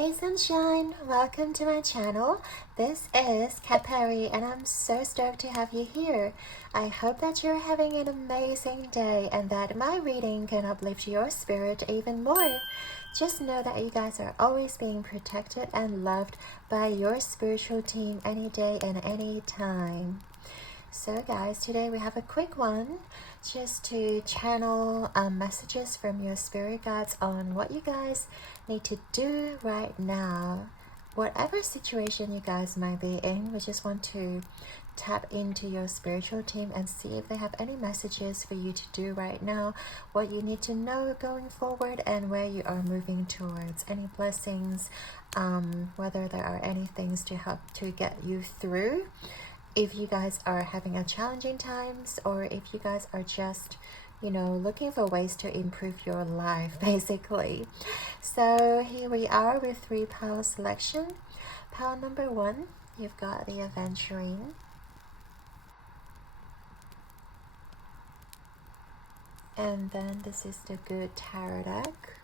Hey sunshine, welcome to my channel. This is Capari and I'm so stoked to have you here. I hope that you're having an amazing day and that my reading can uplift your spirit even more. Just know that you guys are always being protected and loved by your spiritual team any day and any time. So guys, today we have a quick one just to channel messages from your spirit guides on what you guys need to do right now. Whatever situation you guys might be in, we just want to tap into your spiritual team and see if they have any messages for you to do right now, what you need to know going forward, and where you are moving towards. Any blessings, whether there are any things to help to get you through if you guys are having a challenging times, or if you guys are just, looking for ways to improve your life, basically. So here we are with 3 power selection. Power number 1, you've got the Adventuring. And then this is the Good Tarot deck.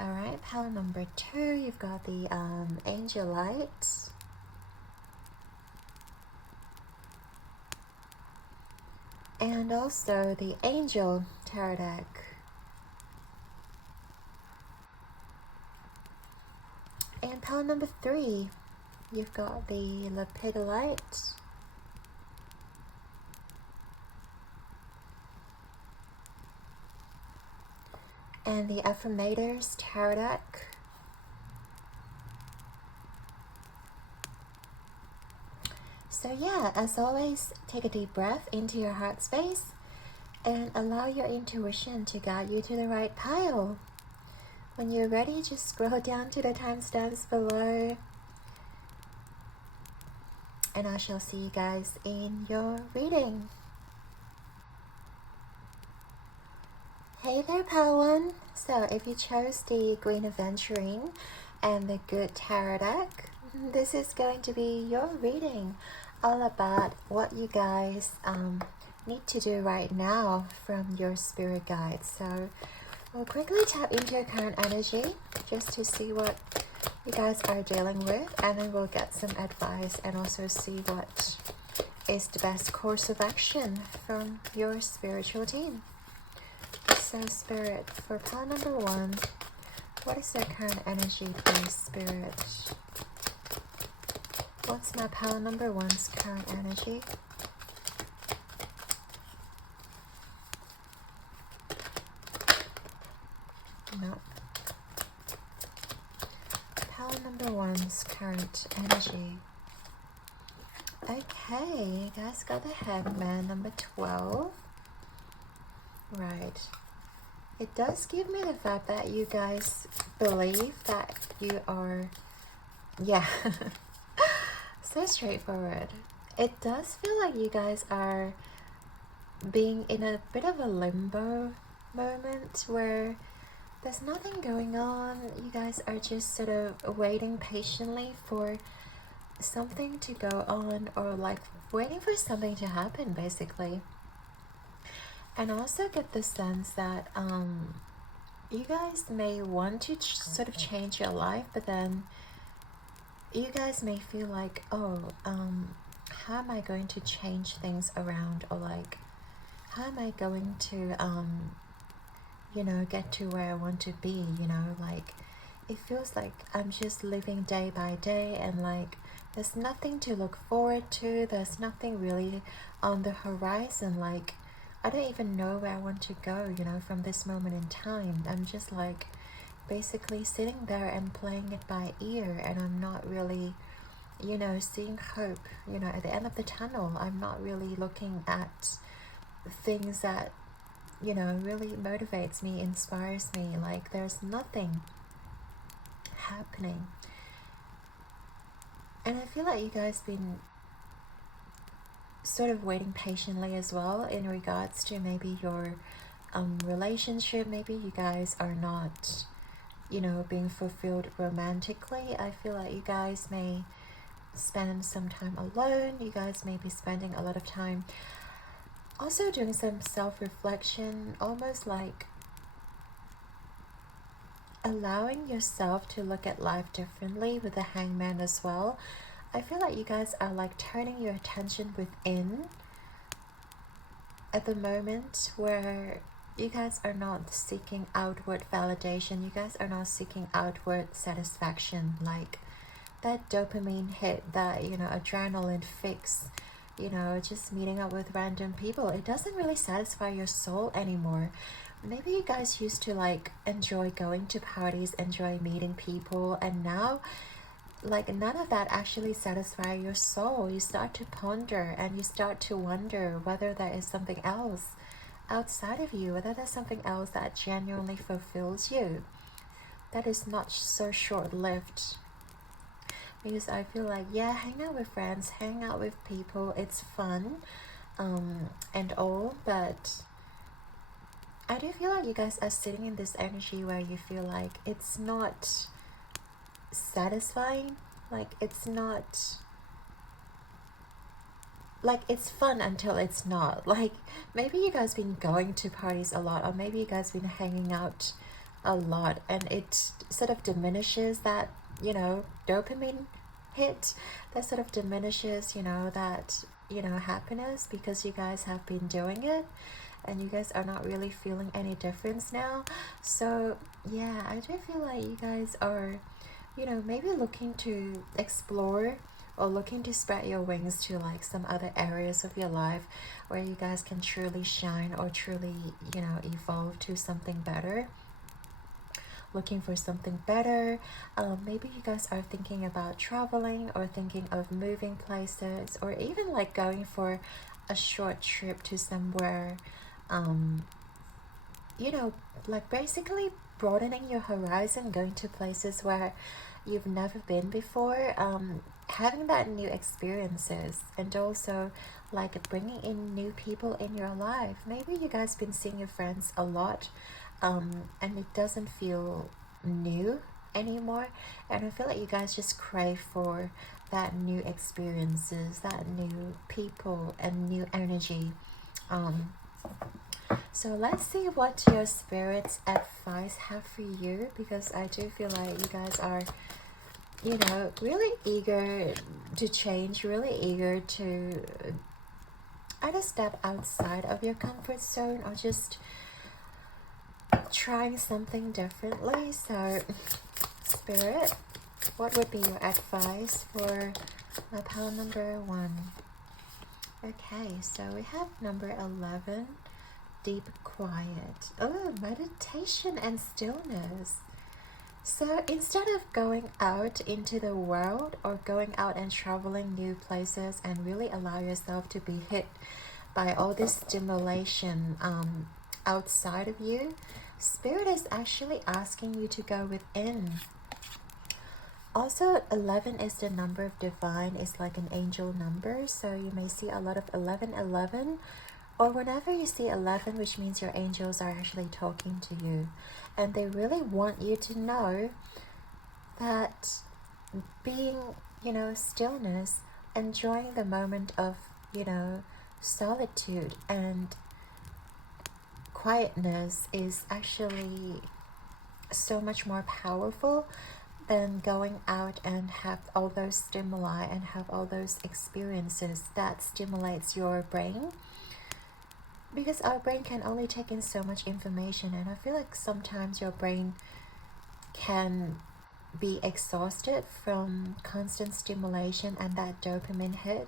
Alright, power number 2, you've got the Angel Light. And also the Angel Tarot deck. And power number 3, you've got the Lepidolite. And the Affirmators Tarot deck. So yeah, as always, take a deep breath into your heart space and allow your intuition to guide you to the right pile. When you're ready, just scroll down to the timestamps below. And I shall see you guys in your reading. Hey there, Power One. So if you chose the Green Adventuring and the Good Tarot deck, this is going to be your reading, all about what you guys need to do right now from your spirit guides. So we'll quickly tap into your current energy just to see what you guys are dealing with, and then we'll get some advice and also see what is the best course of action from your spiritual team. So Spirit, for power number 1, what is their current energy, please, Spirit? What's my power number 1's current energy? No. Power number 1's current energy. Okay, you guys got the Headman, number 12. Right. It does give me the fact that you guys believe that you are, yeah, so straightforward. It does feel like you guys are being in a bit of a limbo moment where there's nothing going on. You guys are just sort of waiting patiently for something to go on, or like waiting for something to happen, basically. And I also get the sense that you guys may want to sort of change your life, but then you guys may feel like, oh, how am I going to change things around, or like, how am I going to, get to where I want to be, like, it feels like I'm just living day by day, and like, there's nothing to look forward to, there's nothing really on the horizon, like, I don't even know where I want to go, from this moment in time. I'm just like basically sitting there and playing it by ear, and I'm not really, seeing hope, at the end of the tunnel. I'm not really looking at things that, really motivates me, inspires me. Like, there's nothing happening. And I feel like you guys been sort of waiting patiently as well in regards to maybe your relationship. Maybe you guys are not, being fulfilled romantically. I feel like you guys may spend some time alone. You guys may be spending a lot of time also doing some self-reflection, almost like allowing yourself to look at life differently with the Hangman as well. I feel like you guys are like turning your attention within at the moment, where you guys are not seeking outward validation. You guys are not seeking outward satisfaction, like that dopamine hit, that, you know, adrenaline fix, you know, just meeting up with random people. It doesn't really satisfy your soul anymore. Maybe you guys used to like enjoy going to parties, enjoy meeting people, and now like none of that actually satisfy your soul. You start to ponder and you start to wonder whether there is something else outside of you, whether there's something else that genuinely fulfills you, that is not so short-lived. Because I feel like, yeah, hang out with friends, hang out with people, it's fun, and all, but I do feel like you guys are sitting in this energy where you feel like it's not satisfying, like it's not, like it's fun until it's not. Like maybe you guys been going to parties a lot, or maybe you guys been hanging out a lot, and it sort of diminishes that, you know, dopamine hit, that sort of diminishes, you know, that, you know, happiness, because you guys have been doing it and you guys are not really feeling any difference now. So yeah, I do feel like you guys are, you know, maybe looking to explore or looking to spread your wings to like some other areas of your life where you guys can truly shine or truly, you know, evolve to something better. Looking for something better. Maybe you guys are thinking about traveling or thinking of moving places, or even like going for a short trip to somewhere, you know, like basically broadening your horizon, going to places where you've never been before, having that new experiences, and also like bringing in new people in your life. Maybe you guys been seeing your friends a lot, and it doesn't feel new anymore, and I feel like you guys just crave for that new experiences, that new people and new energy. So let's see what your spirit's advice have for you, because I do feel like you guys are, you know, really eager to change, really eager to either step outside of your comfort zone or just trying something differently. So Spirit, what would be your advice for my pile number 1? Okay, so we have number 11, deep quiet. Oh, meditation and stillness. So instead of going out into the world or going out and traveling new places and really allow yourself to be hit by all this stimulation outside of you, Spirit is actually asking you to go within. Also, 11 is the number of divine. It's like an angel number, so you may see a lot of 1111, or whenever you see 11, which means your angels are actually talking to you, and they really want you to know that being, you know, stillness, enjoying the moment of, you know, solitude and quietness is actually so much more powerful than going out and have all those stimuli and have all those experiences that stimulates your brain, because our brain can only take in so much information, and I feel like sometimes your brain can be exhausted from constant stimulation and that dopamine hit.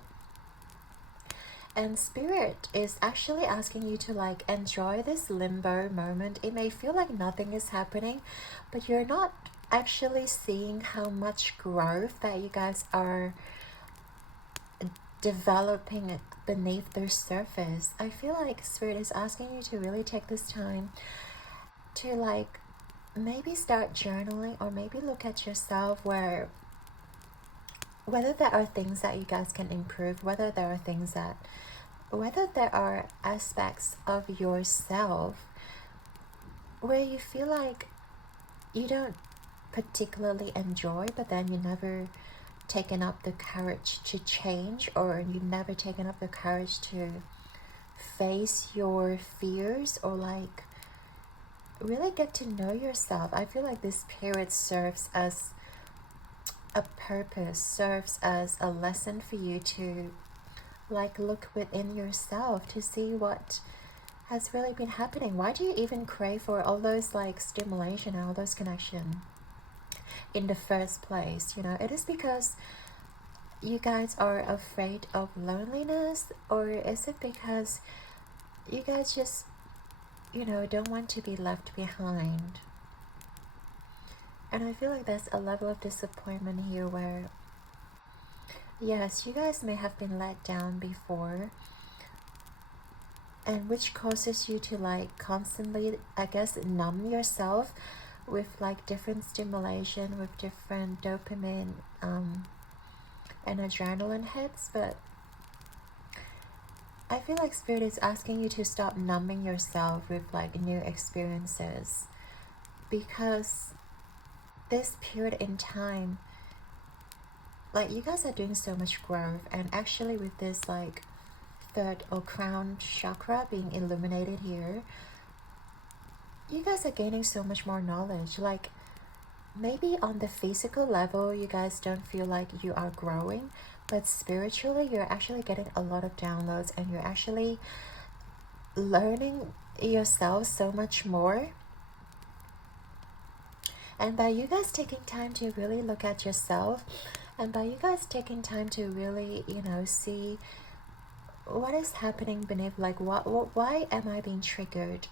And Spirit is actually asking you to like enjoy this limbo moment. It may feel like nothing is happening, but you're not actually seeing how much growth that you guys are developing beneath the surface. I feel like Spirit is asking you to really take this time to like maybe start journaling, or maybe look at yourself, where whether there are things that you guys can improve, whether there are aspects of yourself where you feel like you don't particularly enjoy, but then you never taken up the courage to change, or you never taken up the courage to face your fears, or like really get to know yourself. I feel like this period serves as a purpose, serves as a lesson for you to like look within yourself to see what has really been happening. Why do you even crave for all those like stimulation and all those connection in the first place? You know, it is because you guys are afraid of loneliness, or is it because you guys just, you know, don't want to be left behind? And I feel like there's a level of disappointment here where, yes, you guys may have been let down before, and which causes you to like constantly, I guess, numb yourself with like different stimulation, with different dopamine and adrenaline hits. But I feel like Spirit is asking you to stop numbing yourself with like new experiences, because this period in time, like you guys are doing so much growth, and actually with this like third or crown chakra being illuminated here, you guys are gaining so much more knowledge. Like maybe on the physical level you guys don't feel like you are growing, but spiritually you're actually getting a lot of downloads, and you're actually learning yourself so much more. And by you guys taking time to really look at yourself, and by you guys taking time to really, you know, see what is happening beneath, like why am I being triggered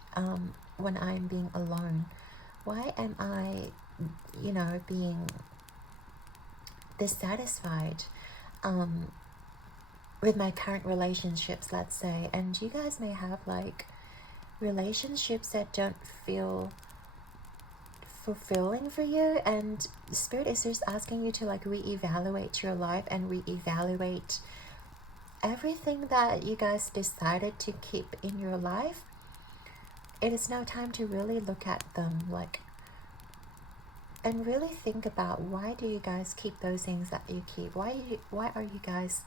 when I'm being alone? Why am I, you know, being dissatisfied with my current relationships, let's say? And you guys may have like relationships that don't feel fulfilling for you, and Spirit is just asking you to like reevaluate your life and reevaluate everything that you guys decided to keep in your life. It is now time to really look at them, like, and really think about, why do you guys keep those things that you keep? Why are you guys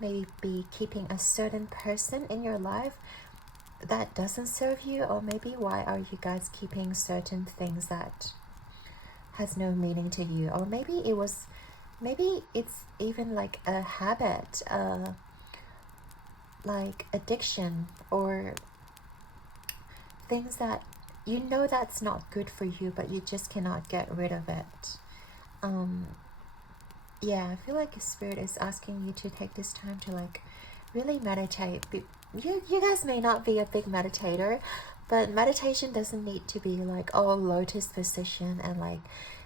maybe keeping a certain person in your life that doesn't serve you? Or maybe why are you guys keeping certain things that has no meaning to you? Or maybe it's even like a habit, like addiction, or things that you know that's not good for you, but you just cannot get rid of it. Yeah, I feel like Spirit is asking you to take this time to like really meditate. You guys may not be a big meditator, but meditation doesn't need to be like all lotus position and like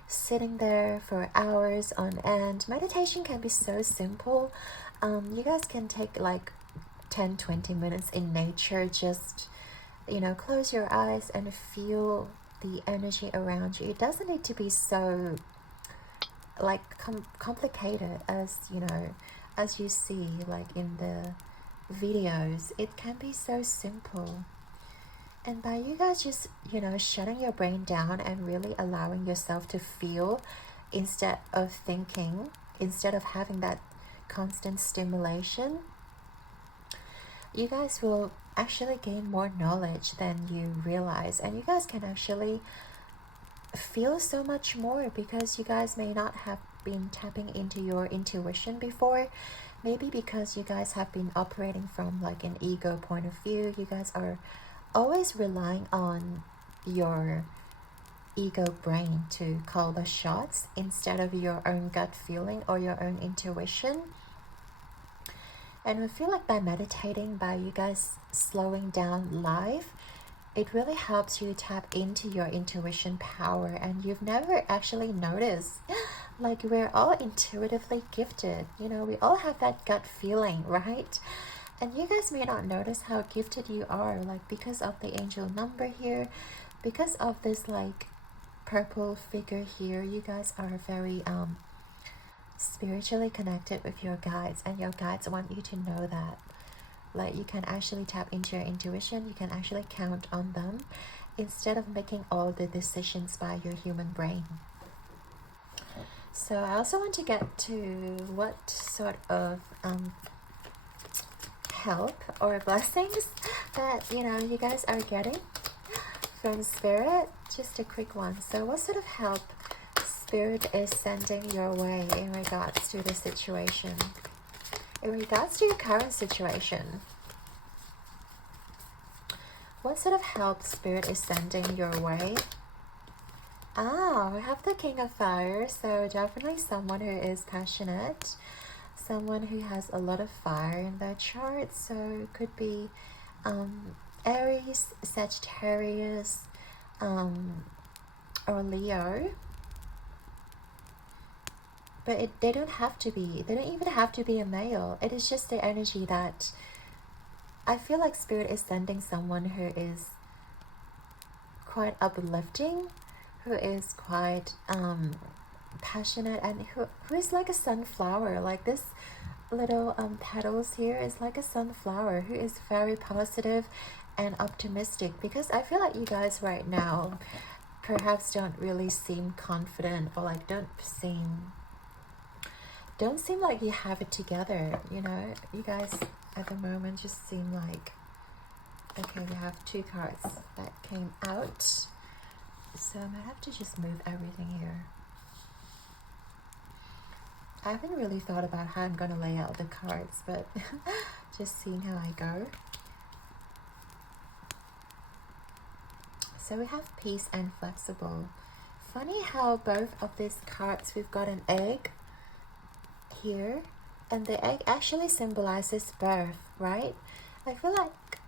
sitting there for hours on end. Meditation can be so simple. You guys can take like 10-20 minutes in nature, just, you know, close your eyes and feel the energy around you. It doesn't need to be so like complicated as, you know, as you see like in the videos. It can be so simple. And by you guys just, you know, shutting your brain down and really allowing yourself to feel instead of thinking, instead of having that constant stimulation, you guys will actually gain more knowledge than you realize. And you guys can actually feel so much more, because you guys may not have been tapping into your intuition before. Maybe because you guys have been operating from like an ego point of view. You guys are always relying on your ego brain to call the shots instead of your own gut feeling or your own intuition. And I feel like by meditating, by you guys slowing down life, it really helps you tap into your intuition power. And you've never actually noticed, like, we're all intuitively gifted. You know, we all have that gut feeling, right? And you guys may not notice how gifted you are, like, because of the angel number here, because of this like purple figure here. You guys are very spiritually connected with your guides, and your guides want you to know that, like, you can actually tap into your intuition. You can actually count on them instead of making all the decisions by your human brain. So I also want to get to what sort of help or blessings that, you know, you guys are getting from Spirit? Just a quick one. So what sort of help Spirit is sending your way in regards to the situation? In regards to your current situation, what sort of help Spirit is sending your way? We have the King of Fire, so definitely someone who is passionate, someone who has a lot of fire in their chart. So it could be Aries, Sagittarius, or Leo. But they don't even have to be a male. It is just the energy that I feel like Spirit is sending someone who is quite uplifting, who is quite passionate, and who is like a sunflower. Like this little petals here is like a sunflower, who is very positive and optimistic, because I feel like you guys right now perhaps don't really seem confident, or like don't seem like you have it together. You know, you guys at the moment just seem like, okay, we have two cards that came out, so I might have to just move everything here. I haven't really thought about how I'm gonna lay out the cards, but just seeing how I go. So we have peace and flexible. Funny how both of these cards, we've got an egg here, and the egg actually symbolizes birth, right? I feel like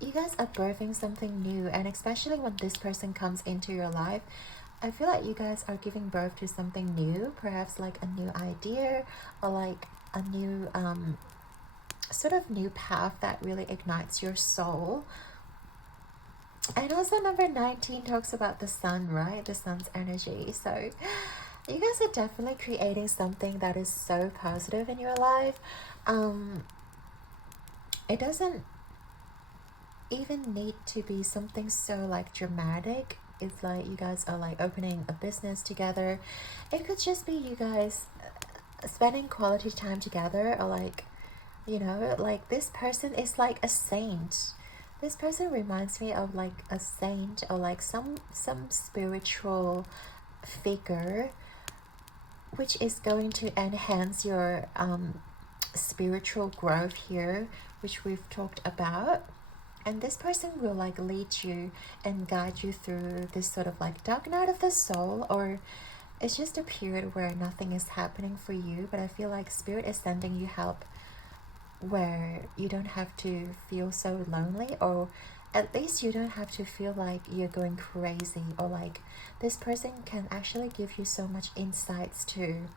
you guys are birthing something new, and especially when this person comes into your life, I feel like you guys are giving birth to something new, perhaps like a new idea, or like a new sort of new path that really ignites your soul. And also number 19 talks about the sun, right? The sun's energy. So you guys are definitely creating something that is so positive in your life. It doesn't even need to be something so like dramatic. It's like you guys are like opening a business together. It could just be you guys spending quality time together, or like, you know, like this person is like a saint. This person reminds me of like a saint, or like some spiritual figure, which is going to enhance your spiritual growth here, which we've talked about. And this person will like lead you and guide you through this sort of like dark night of the soul, or it's just a period where nothing is happening for you, but I feel like Spirit is sending you help where you don't have to feel so lonely, or at least you don't have to feel like you're going crazy, or like this person can actually give you so much insights to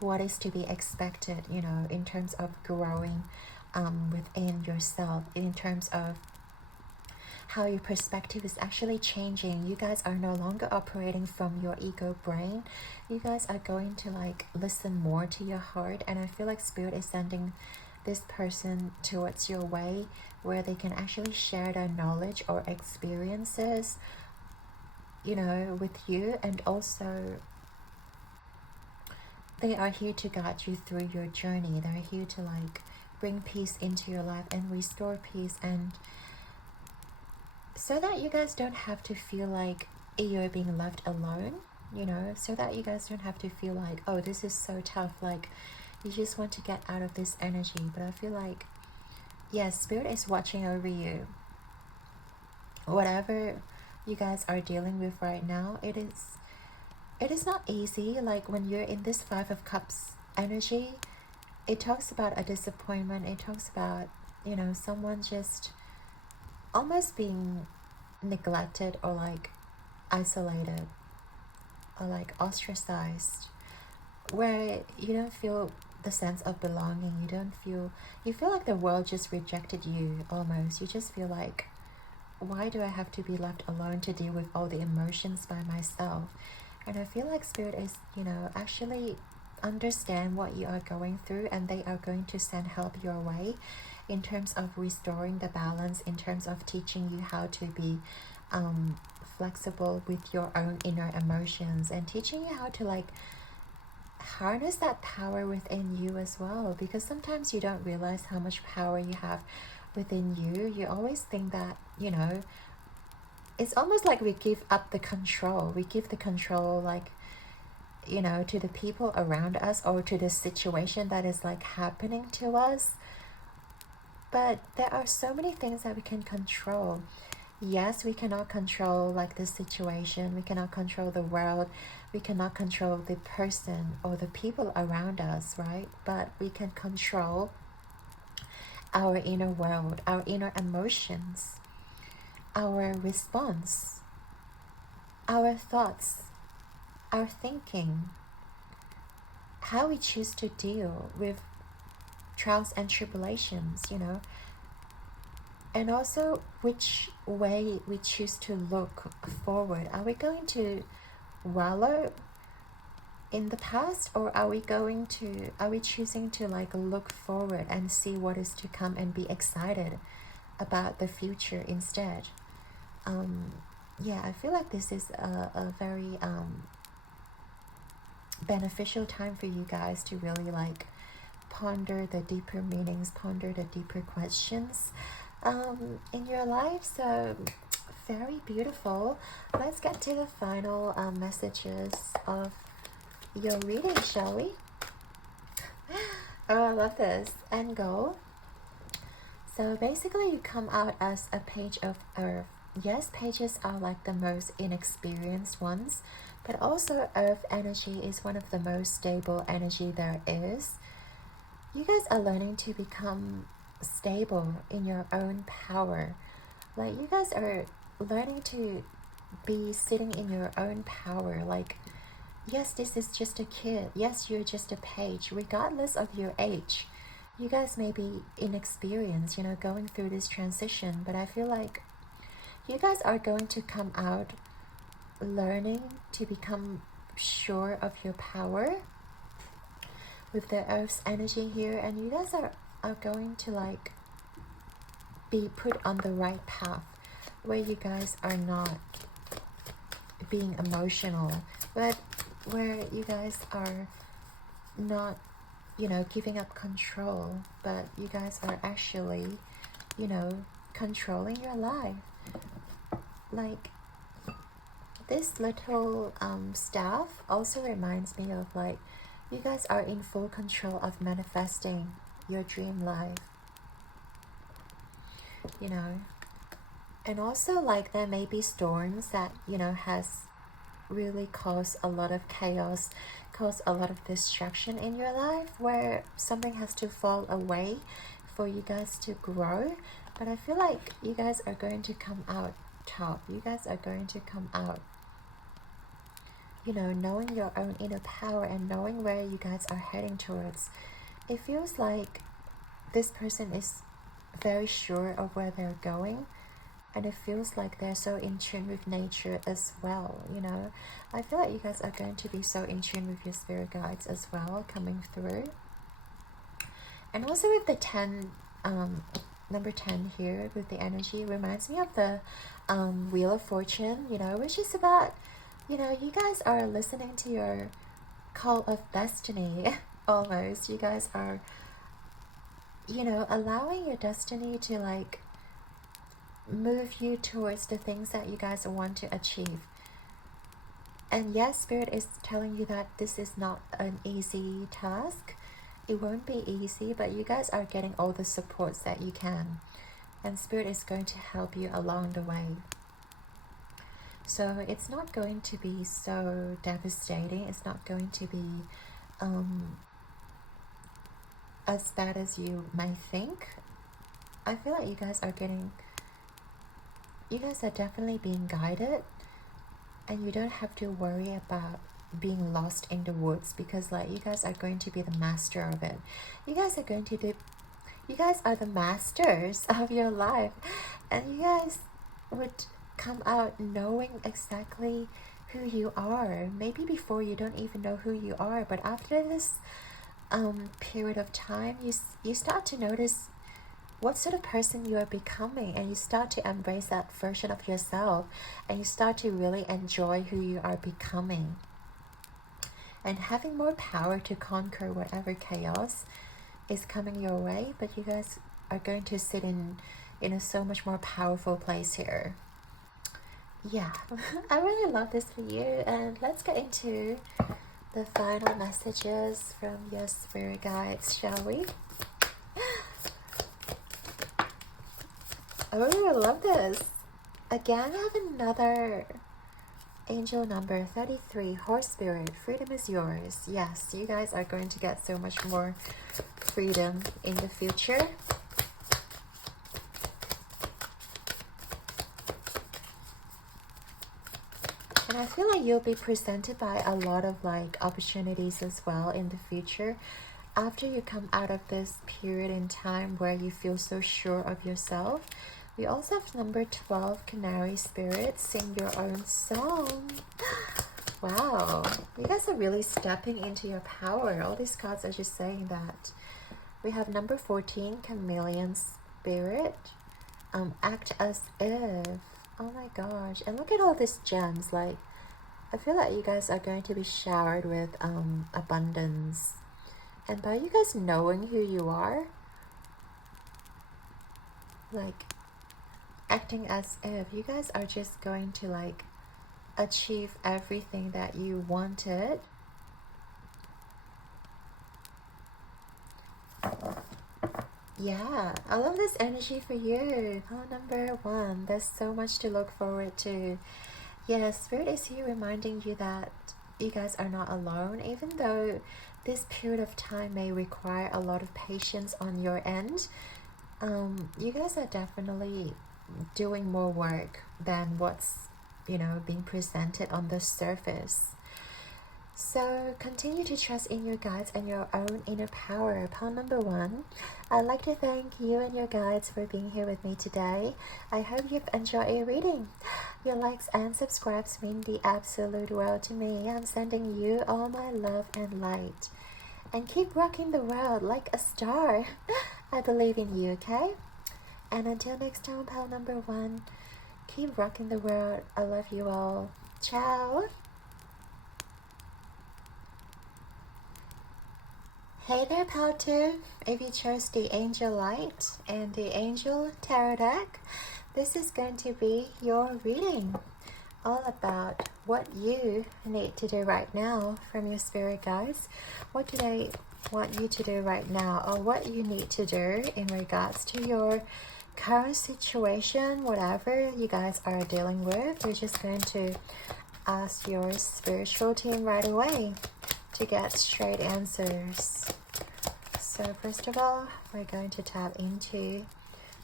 what is to be expected, you know, in terms of growing within yourself, in terms of how your perspective is actually changing. You guys are no longer operating from your ego brain. You guys are going to like listen more to your heart, and I feel like Spirit is sending this person towards your way where they can actually share their knowledge or experiences, you know, with you, and also they are here to guide you through your journey. They're here to like bring peace into your life and restore peace, and so that you guys don't have to feel like you're being left alone, you know, so that you guys don't have to feel like, oh, this is so tough, like you just want to get out of this energy. But I feel like, yes, Spirit is watching over you. Whatever you guys are dealing with right now, it is not easy. Like when you're in this 5 of Cups energy, it talks about a disappointment. It talks about, you know, someone just almost being neglected, or like isolated, or like ostracized, where you don't feel the sense of belonging. You feel like the world just rejected you almost. You just feel like, why do I have to be left alone to deal with all the emotions by myself? And I feel like Spirit is, you know, actually understand what you are going through, and they are going to send help your way in terms of restoring the balance, in terms of teaching you how to be flexible with your own inner emotions, and teaching you how to like harness that power within you as well, because sometimes you don't realize how much power you have within you. You always think that, you know, it's almost like we give up the control. We give the control, like, you know, to the people around us or to the situation that is like happening to us. But there are so many things that we can control. Yes, we cannot control like the situation, we cannot control the world, we cannot control the person or the people around us, right? But we can control our inner world, our inner emotions, our response, our thoughts, our thinking, how we choose to deal with trials and tribulations, you know, and also which way we choose to look forward. Are we going to wallow in the past, or are we choosing to like look forward and see what is to come and be excited about the future instead? Yeah, I feel like this is a very beneficial time for you guys to really like ponder the deeper meanings, ponder the deeper questions in your life. So very beautiful. Let's get to the final messages of your reading, shall we? Oh, I love this. End goal. So basically you come out as a page of earth. Yes, pages are like the most inexperienced ones, but also earth energy is one of the most stable energy there is. You guys are learning to become stable in your own power. Like, you guys are learning to be sitting in your own power. Like, yes, this is just a kid. Yes, you're just a page, regardless of your age. You guys may be inexperienced, you know, going through this transition, but I feel like you guys are going to come out learning to become sure of your power with the earth's energy here, and you guys are going to like be put on the right path where you guys are not being emotional, but where you guys are not, you know, giving up control, but you guys are actually, you know, controlling your life. Like, this little staff also reminds me of like, you guys are in full control of manifesting your dream life, you know. And also, like, there may be storms that, you know, has really caused a lot of chaos, caused a lot of destruction in your life, where something has to fall away for you guys to grow. But I feel like you guys are going to come out top. You guys are going to come out, you know, knowing your own inner power and knowing where you guys are heading towards. It feels like this person is very sure of where they're going, and it feels like they're so in tune with nature as well, you know. I feel like you guys are going to be so in tune with your spirit guides as well, coming through. And also with the 10, number 10 here, with the energy, reminds me of the Wheel of Fortune, you know, which is about, you know, you guys are listening to your call of destiny. Almost, you guys are, you know, allowing your destiny to like move you towards the things that you guys want to achieve. And yes, Spirit is telling you that this is not an easy task. It won't be easy, but you guys are getting all the supports that you can, and Spirit is going to help you along the way. So it's not going to be so devastating. It's not going to be as bad as you may think. I feel like you guys are definitely being guided, and you don't have to worry about being lost in the woods, because like, you guys are going to be the master of it. You guys are the masters of your life, and you guys would come out knowing exactly who you are. Maybe before you don't even know who you are, but after this period of time, you start to notice what sort of person you are becoming, and you start to embrace that version of yourself, and you start to really enjoy who you are becoming, and having more power to conquer whatever chaos is coming your way. But you guys are going to sit in a so much more powerful place here. yeah, I really love this for you. And let's get into the final messages from your spirit guides, shall we? Oh, I love this. Again, I have another angel number 33, horse spirit. Freedom is yours. Yes, you guys are going to get so much more freedom in the future. And I feel like you'll be presented by a lot of like opportunities as well in the future. After you come out of this period in time where you feel so sure of yourself, we also have number 12, Canary Spirit, sing your own song. Wow, you guys are really stepping into your power. All these cards are just saying that. We have number 14, Chameleon Spirit, act as if. Oh my gosh, and look at all these gems. Like, I feel like you guys are going to be showered with abundance. And by you guys knowing who you are, like, acting as if, you guys are just going to like achieve everything that you wanted. Yeah, I love this energy for you. Pile number 1, there's so much to look forward to. Yes, Spirit is here reminding you that you guys are not alone, even though this period of time may require a lot of patience on your end. You guys are definitely doing more work than what's, you know, being presented on the surface. So continue to trust in your guides and your own inner power. Pile number 1, I'd like to thank you and your guides for being here with me today. I hope you've enjoyed your reading. Your likes and subscribes mean the absolute world to me. I'm sending you all my love and light. And keep rocking the world like a star. I believe in you, okay? And until next time, pile number 1, keep rocking the world. I love you all. Ciao. Hey there, pal 2. If you chose the Angel Light and the Angel Tarot deck, this is going to be your reading. All about what you need to do right now from your spirit guides. What do they want you to do right now, or what you need to do in regards to your current situation, whatever you guys are dealing with. You're just going to ask your spiritual team right away to get straight answers. So first of all, we're going to tap into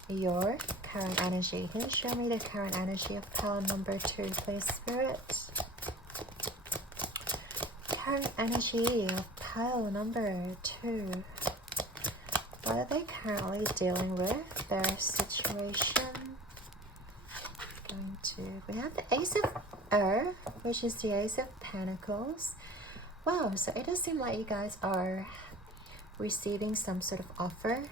your current energy. Can you show me the current energy of pile number 2, please, Spirit? Current energy of pile number 2. What are they currently dealing with? Their situation. We have the Ace of Earth, which is the Ace of Pentacles. Wow, so it does seem like you guys are receiving some sort of offer.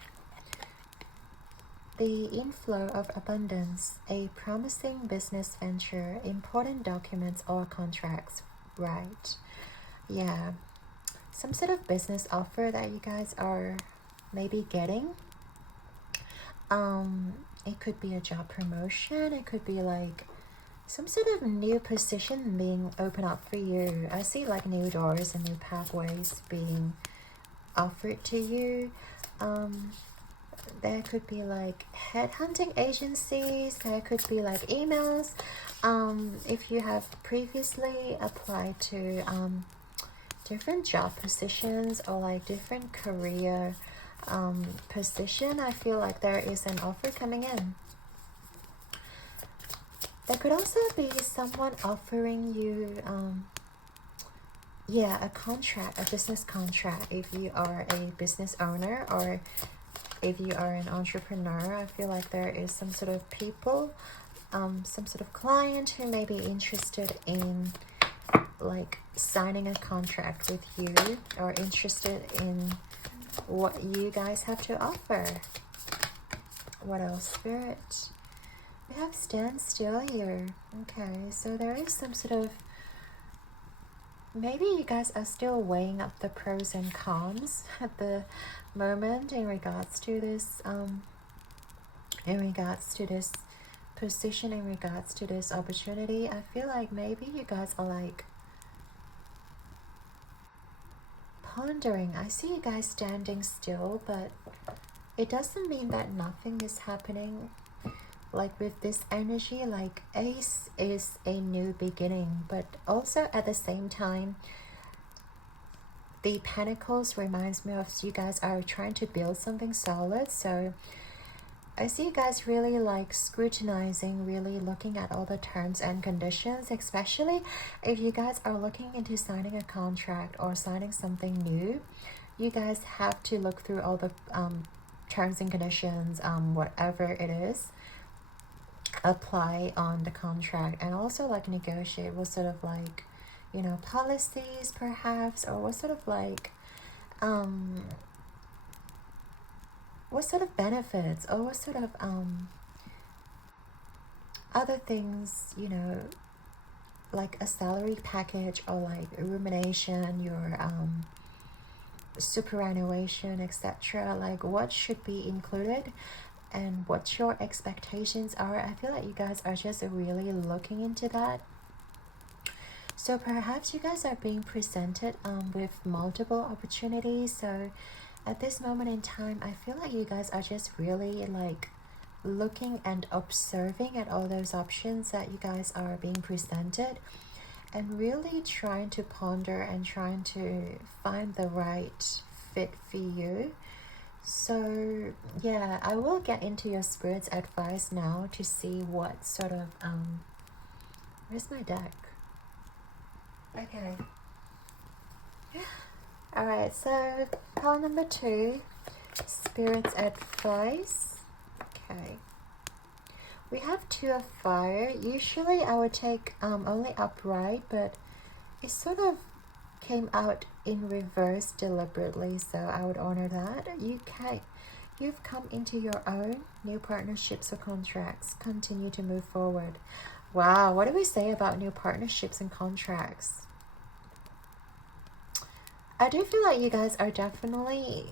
The inflow of abundance, a promising business venture, important documents or contracts, right? Yeah, some sort of business offer that you guys are maybe getting. It could be a job promotion. It could be like some sort of new position being opened up for you. I see like new doors and new pathways being offered to you. There could be like headhunting agencies. There could be like emails. If you have previously applied to different job positions or like different career position, I feel like there is an offer coming in. There could also be someone offering you a contract, a business contract, if you are a business owner or if you are an entrepreneur. I feel like there is some sort of people, some sort of client who may be interested in like signing a contract with you or interested in what you guys have to offer. What else, Spirit? We have stand still here. Okay, so there is some sort of, maybe you guys are still weighing up the pros and cons at the moment in regards to this position in regards to this opportunity, I feel like maybe you guys are like pondering. I see you guys standing still, but it doesn't mean that nothing is happening. Like with this energy, like Ace is a new beginning, but also at the same time, the Pentacles reminds me of you guys are trying to build something solid. So I see you guys really like scrutinizing, really looking at all the terms and conditions, especially if you guys are looking into signing a contract or signing something new. You guys have to look through all the terms and conditions, whatever it is, apply on the contract, and also like negotiate what sort of like, you know, policies perhaps, or what sort of like what sort of benefits, or what sort of other things, you know, like a salary package, or like rumination, your superannuation, etc. Like what should be included and what your expectations are. I feel like you guys are just really looking into that. So perhaps you guys are being presented with multiple opportunities. So at this moment in time, I feel like you guys are just really like looking and observing at all those options that you guys are being presented, and really trying to ponder and trying to find the right fit for you. So yeah, I will get into your spirit's advice now to see what sort of where's my deck? Okay. Alright, so pile number 2, spirit's advice. Okay. We have 2 of fire. Usually I would take only upright, but it sort of came out in reverse deliberately, so I would honor that. You've come into your own new partnerships or contracts. Continue to move forward. Wow, what do we say about new partnerships and contracts? I do feel like you guys are definitely,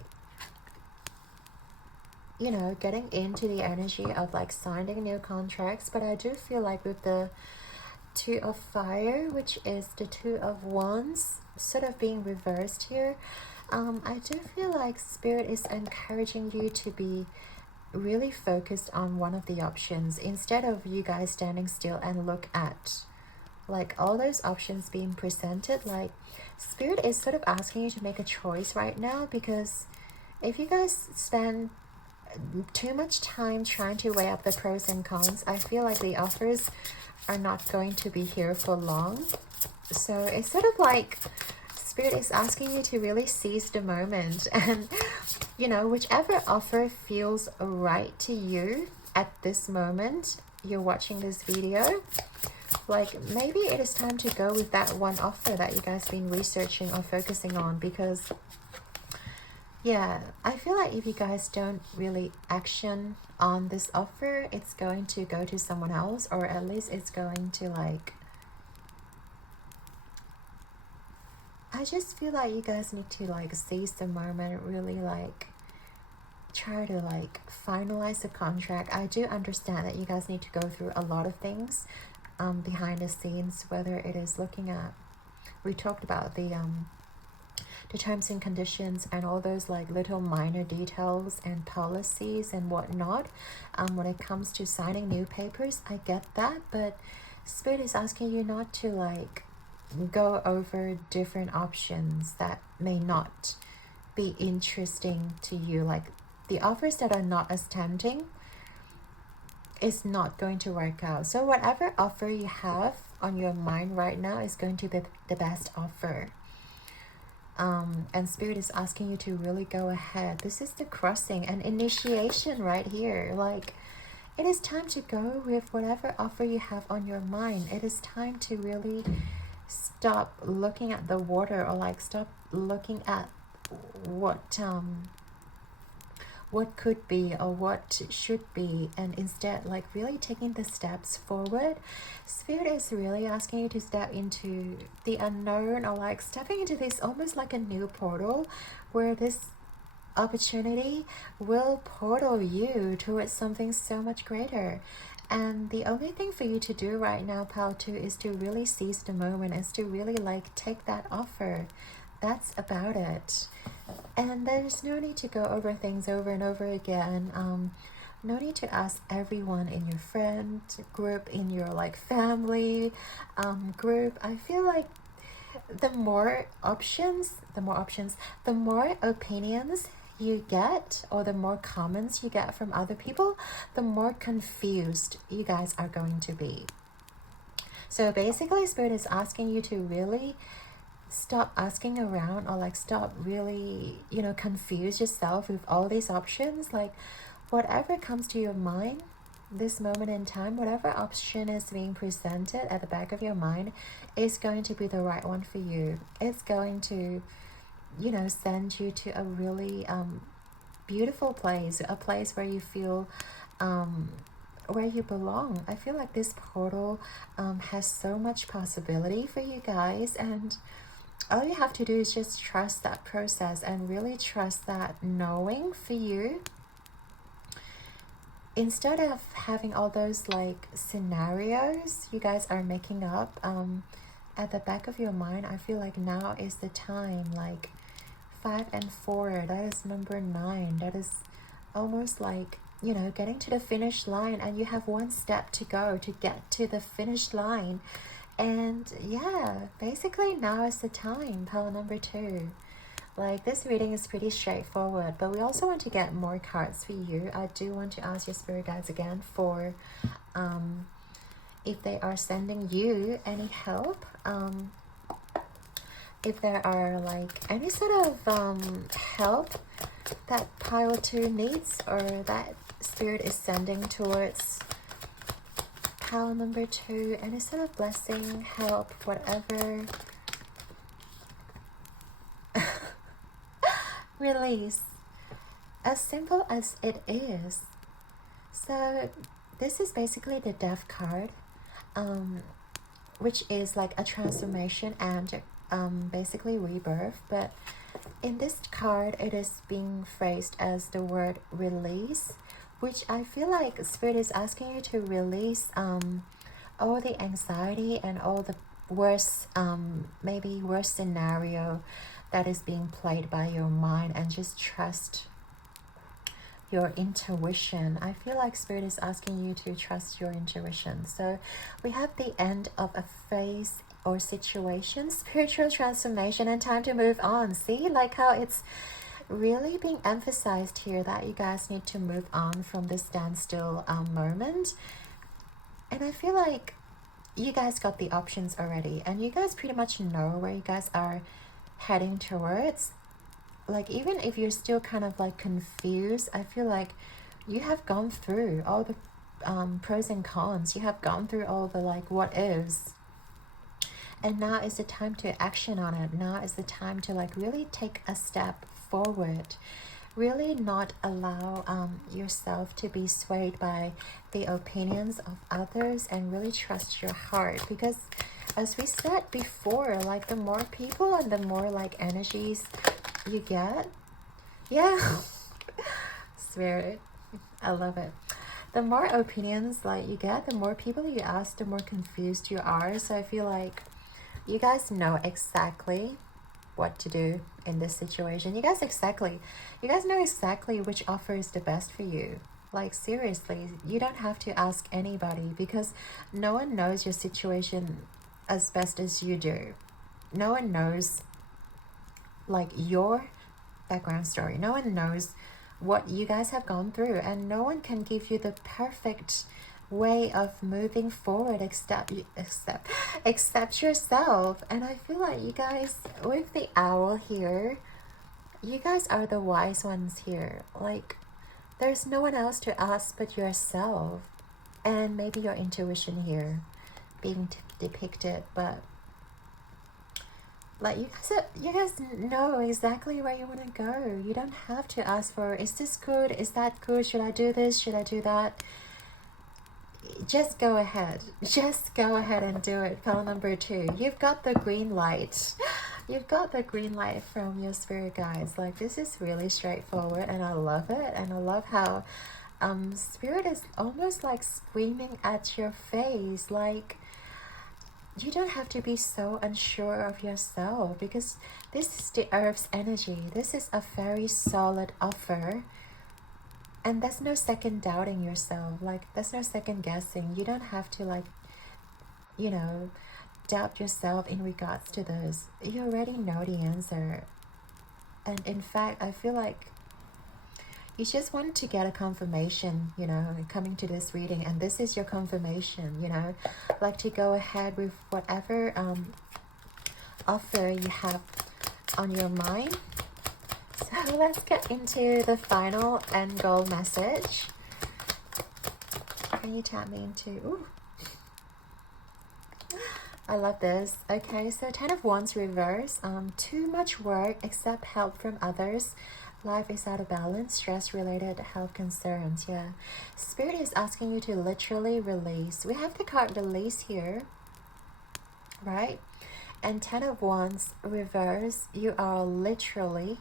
you know, getting into the energy of like signing new contracts, but I do feel like with the 2 of fire, which is the 2 of wands, sort of being reversed here, I do feel like spirit is encouraging you to be really focused on one of the options, instead of you guys standing still and look at like all those options being presented. Like spirit is sort of asking you to make a choice right now, because if you guys spend too much time trying to weigh up the pros and cons, I feel like the offers are not going to be here for long. So it's sort of like spirit is asking you to really seize the moment, and you know, whichever offer feels right to you at this moment you're watching this video, like maybe it is time to go with that one offer that you guys been researching or focusing on. Because yeah, I feel like if you guys don't really action on this offer, it's going to go to someone else, or at least it's going to like, I just feel like you guys need to like seize the moment, really like try to like finalize the contract. I do understand that you guys need to go through a lot of things behind the scenes, whether it is looking at, we talked about the terms and conditions and all those like little minor details and policies and whatnot. When it comes to signing new papers, I get that, but spirit is asking you not to like go over different options that may not be interesting to you. Like the offers that are not as tempting is not going to work out. So whatever offer you have on your mind right now is going to be the best offer. And spirit is asking you to really go ahead. This is the crossing and initiation right here. Like it is time to go with whatever offer you have on your mind. It is time to really stop looking at the water, or like stop looking at what could be or what should be, and instead like really taking the steps forward. Spirit is really asking you to step into the unknown, or like stepping into this almost like a new portal, where this opportunity will portal you towards something so much greater. And the only thing for you to do right now, pile 2, is to really seize the moment, is to really like take that offer. That's about it. And there's no need to go over things over and over again. No need to ask everyone in your friend group, in your like family group. I feel like the more options, the more opinions you get, or the more comments you get from other people, the more confused you guys are going to be. So basically, Spirit is asking you to really stop asking around, or like stop really, you know, confuse yourself with all these options. Like whatever comes to your mind this moment in time, whatever option is being presented at the back of your mind is going to be the right one for you. It's going to, you know, send you to a really beautiful place, a place where you feel where you belong. I feel like this portal has so much possibility for you guys, and all you have to do is just trust that process and really trust that knowing for you. Instead of having all those like scenarios you guys are making up at the back of your mind, I feel like now is the time. Like 5 and 4, that is number 9. That is almost like, you know, getting to the finish line, and you have one step to go to get to the finish line. And yeah, basically now is the time, pile number 2. Like this reading is pretty straightforward, but we also want to get more cards for you. I do want to ask your spirit guides again for if they are sending you any help, if there are like any sort of help that pile 2 needs, or that spirit is sending towards pile number 2, any sort of blessing, help, whatever. Release, as simple as it is. So this is basically the Death card, which is like a transformation and basically rebirth. But in this card, it is being phrased as the word release, which I feel like Spirit is asking you to release all the anxiety and all the worst, maybe worst scenario that is being played by your mind, and just trust your intuition. I feel like Spirit is asking you to trust your intuition. So we have the end of a phase or situation, spiritual transformation, and time to move on. See, like how it's really being emphasized here that you guys need to move on from this standstill moment. And I feel like you guys got the options already, and you guys pretty much know where you guys are heading towards. Like even if you're still kind of like confused, I feel like you have gone through all the pros and cons. You have gone through all the like what ifs, and now is the time to action on it. Now is the time to like really take a step forward, really not allow yourself to be swayed by the opinions of others, and really trust your heart. Because as we said before, like the more people and the more like energies you get, yeah, spirit, I love it. The more opinions like you get, the more people you ask, the more confused you are. So I feel like you guys know exactly what to do in this situation. You guys know exactly which offer is the best for you. Like seriously, you don't have to ask anybody, because no one knows your situation as best as you do. No one knows like your background story. No one knows what you guys have gone through, and no one can give you the perfect way of moving forward except yourself. And I feel like you guys, with the owl here, you guys are the wise ones here. Like there's no one else to ask but yourself, and maybe your intuition here being depicted. But like you guys know exactly where you want to go. You don't have to ask for, is this good, is that good, should I do this, should I do that? Just go ahead and do it. Pile number 2, you've got the green light. You've got the green light from your spirit guides. Like this is really straightforward, and I love it. And I love how Spirit is almost like screaming at your face, like you don't have to be so unsure of yourself, because this is the Earth's energy. This is a very solid offer, and there's no second doubting yourself. Like, there's no second guessing. You don't have to, like, you know, doubt yourself in regards to this. You already know the answer. And in fact, I feel like you just want to get a confirmation, you know, coming to this reading, and this is your confirmation, you know, like to go ahead with whatever offer you have on your mind. So let's get into the final end goal message. Can you tap me into... Ooh. I love this. Okay, so 10 of Wands reverse. Too much work, accept help from others. Life is out of balance, stress-related health concerns. Yeah, Spirit is asking you to literally release. We have the card release here, right? And 10 of Wands reverse. You are literally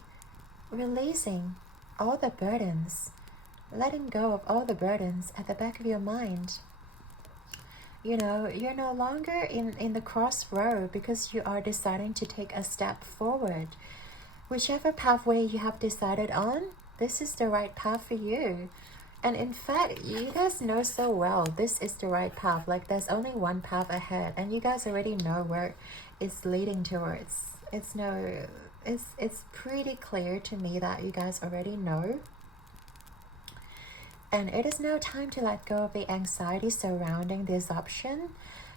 releasing all the burdens, letting go of all the burdens at the back of your mind. You know, you're no longer in the crossroad, because you are deciding to take a step forward. Whichever pathway you have decided on, this is the right path for you. And in fact, you guys know so well this is the right path. Like, there's only one path ahead, and you guys already know where it's leading towards. It's pretty clear to me that you guys already know. And it is now time to let go of the anxiety surrounding this option.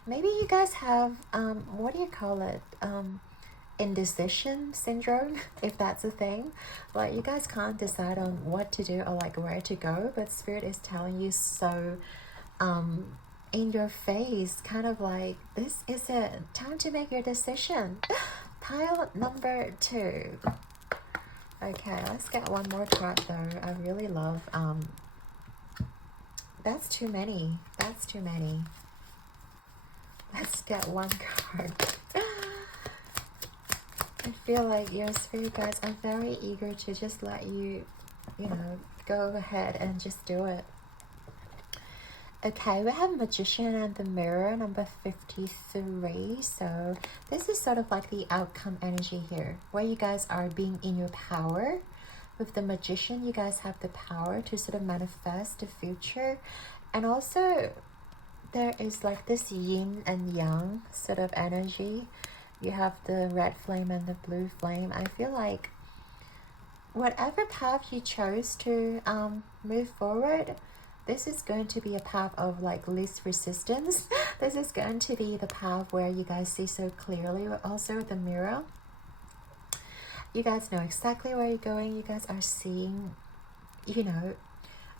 Maybe you guys have, what do you call it? Indecision syndrome, if that's a thing. Like, you guys can't decide on what to do or like where to go, but Spirit is telling you so in your face, kind of like, this is it, time to make your decision. Pile number 2. Okay, let's get one more card though. I really love that's too many. Let's get one card. I feel like your spirit guides are very eager to just let you, you know, go ahead and just do it. Okay, we have Magician and the Mirror, number 53. So this is sort of like the outcome energy here, where you guys are being in your power. With the Magician, you guys have the power to sort of manifest the future. And also, there is like this yin and yang sort of energy. You have the red flame and the blue flame. I feel like whatever path you chose to move forward, this is going to be a path of like least resistance. This is going to be the path where you guys see so clearly. Also the Mirror, you guys know exactly where you're going. You guys are seeing, you know,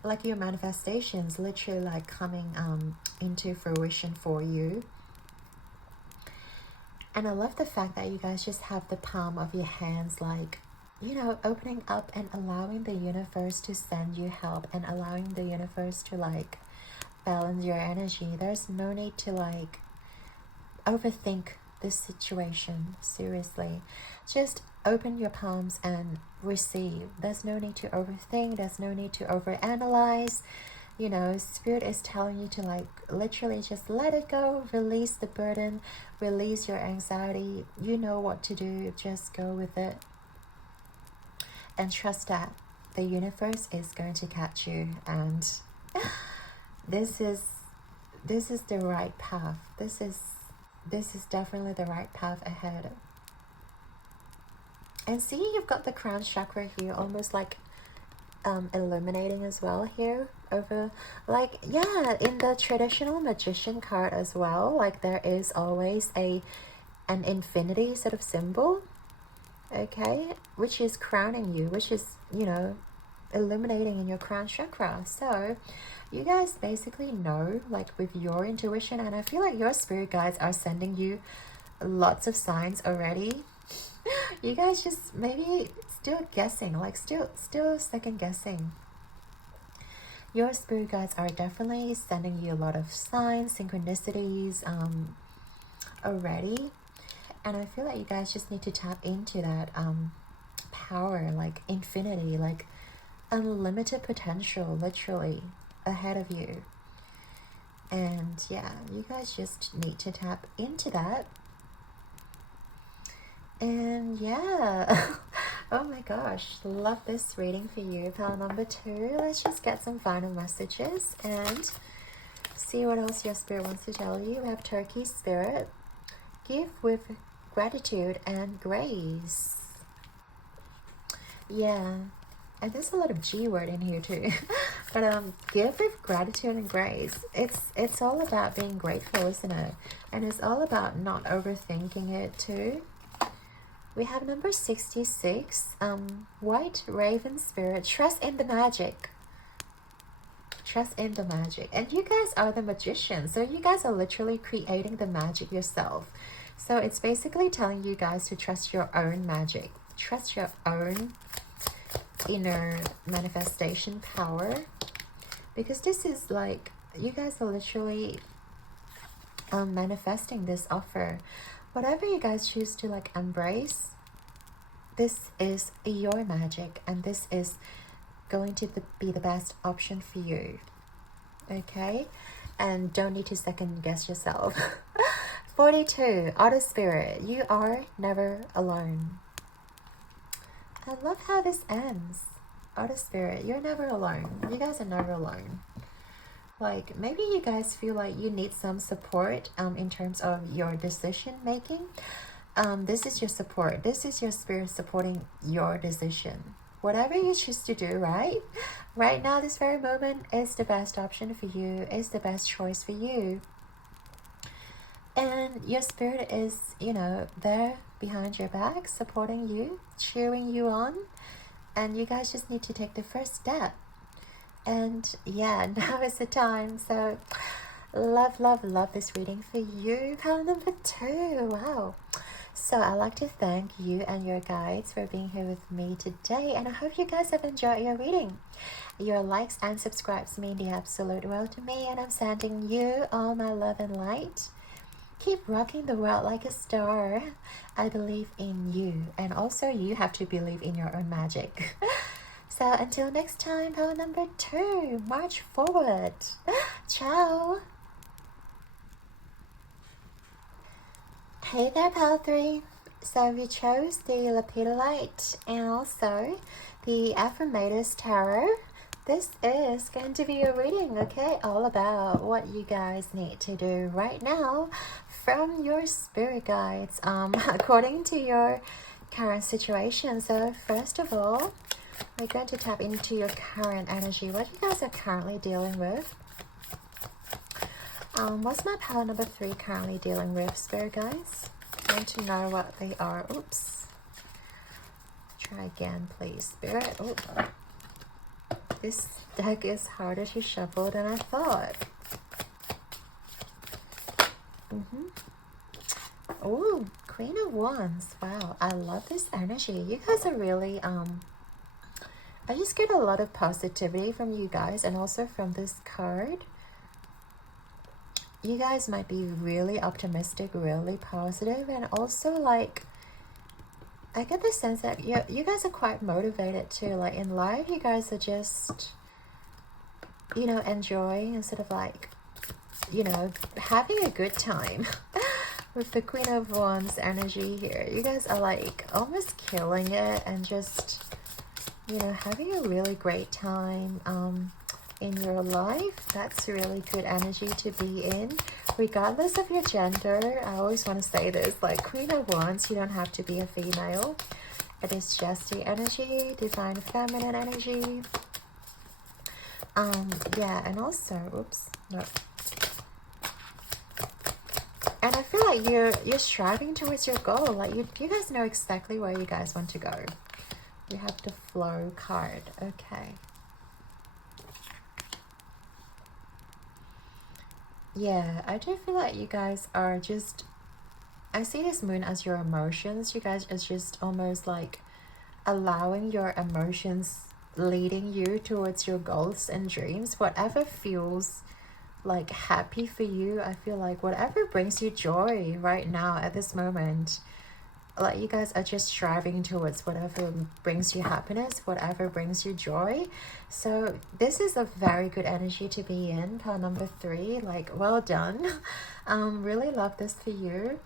like your manifestations literally like coming into fruition for you. And I love the fact that you guys just have the palm of your hands, like, you know, opening up and allowing the universe to send you help, and allowing the universe to like balance your energy. There's no need to like overthink this situation. Seriously, just open your palms and receive. There's no need to overthink. There's no need to overanalyze. You know, Spirit is telling you to like literally just let it go, release the burden, release your anxiety. You know what to do, just go with it. And trust that the universe is going to catch you, and this is the right path. This is definitely the right path ahead. And see, you've got the crown chakra here, almost like illuminating as well here over, like, yeah, in the traditional Magician card as well, like there is always an infinity sort of symbol, okay, which is crowning you, which is, you know, illuminating in your crown chakra. So you guys basically know, like, with your intuition, and I feel like your spirit guides are sending you lots of signs already. You guys just maybe still guessing, like still second guessing. Your spirit guides are definitely sending you a lot of signs, synchronicities already. And I feel like you guys just need to tap into that power, like infinity, like unlimited potential literally ahead of you. And yeah, you guys just need to tap into that. And yeah, oh my gosh, love this reading for you. Pile number 2. Let's just get some final messages and see what else your spirit wants to tell you. We have Turkey Spirit. Give with gratitude and grace. Yeah, and there's a lot of G word in here too. But give with gratitude and grace. It's all about being grateful, isn't it? And it's all about not overthinking it too. We have number 66, White Raven Spirit. Trust in the magic. Trust in the magic. And you guys are the magicians. So you guys are literally creating the magic yourself. So it's basically telling you guys to trust your own magic. Trust your own inner manifestation power. Because this is like, you guys are literally manifesting this offer. Whatever you guys choose to like embrace, this is your magic, and this is going to be the best option for you. Okay? And don't need to second guess yourself. 42, Otter Spirit. You are never alone. I love how this ends. Otter Spirit, you're never alone. You guys are never alone. Like, maybe you guys feel like you need some support in terms of your decision making. This is your support. This is your spirit supporting your decision. Whatever you choose to do, right? Right now, this very moment is the best option for you. Is the best choice for you. And your spirit is, you know, there behind your back, supporting you, cheering you on. And you guys just need to take the first step. And yeah, now is the time. So love, love, love this reading for you. Pile number 2. Wow. So I'd like to thank you and your guides for being here with me today. And I hope you guys have enjoyed your reading. Your likes and subscribes mean the absolute world to me. And I'm sending you all my love and light. Keep rocking the world like a star. I believe in you. And also you have to believe in your own magic. So until next time, pile number 2, march forward. Ciao. Hey there, pile 3. So we chose the Lapidolite and also the Affirmators Tarot. This is going to be a reading, okay? All about what you guys need to do right now from your spirit guides, according to your current situation. So first of all, we're going to tap into your current energy, what you guys are currently dealing with. What's my pile number 3 currently dealing with, spirit guys? I want to know what they are. Oops. Try again, please, spirit. Oh, this deck is harder to shuffle than I thought. Oh, Queen of Wands. Wow, I love this energy. You guys are really I just get a lot of positivity from you guys, and also from this card. You guys might be really optimistic, really positive, and also like I get the sense that you guys are quite motivated too. Like in life, you guys are just, you know, enjoying instead of like, you know, having a good time. With the Queen of Wands energy here, you guys are like almost killing it and just, you know, having a really great time in your life. That's really good energy to be in, regardless of your gender. I always want to say this, like Queen of Wands, you don't have to be a female. It is just the energy, divine feminine energy. Yeah, and also, oops, no. And I feel like you're striving towards your goal. Like you guys know exactly where you guys want to go. We have the Flow card. Okay. Yeah, I do feel like you guys are just, I see this moon as your emotions. You guys are just almost like allowing your emotions leading you towards your goals and dreams. Whatever feels like happy for you, I feel like whatever brings you joy right now at this moment, like you guys are just striving towards whatever brings you happiness, whatever brings you joy. So this is a very good energy to be in, pile number 3. Like, well done. Really love this for you.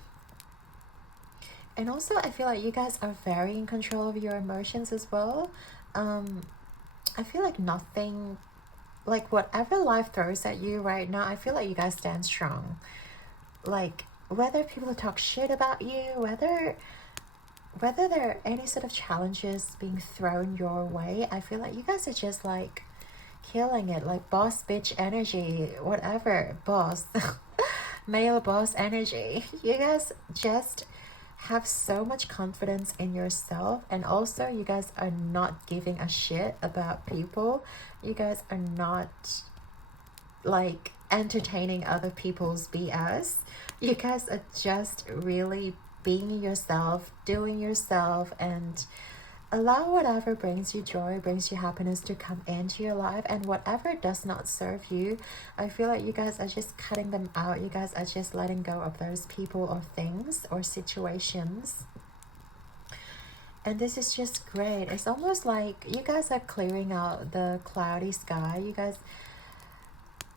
And also I feel like you guys are very in control of your emotions as well. I feel like nothing, like whatever life throws at you right now, I feel like you guys stand strong. Like, whether people talk shit about you, whether there are any sort of challenges being thrown your way, I feel like you guys are just like killing it, like boss bitch energy, whatever, boss, male boss energy. You guys just have so much confidence in yourself, and also you guys are not giving a shit about people. You guys are not like entertaining other people's BS. You guys are just really being yourself, doing yourself, and allow whatever brings you joy, brings you happiness to come into your life. And whatever does not serve you, I feel like you guys are just cutting them out. You guys are just letting go of those people or things or situations. And this is just great. It's almost like you guys are clearing out the cloudy sky. You guys,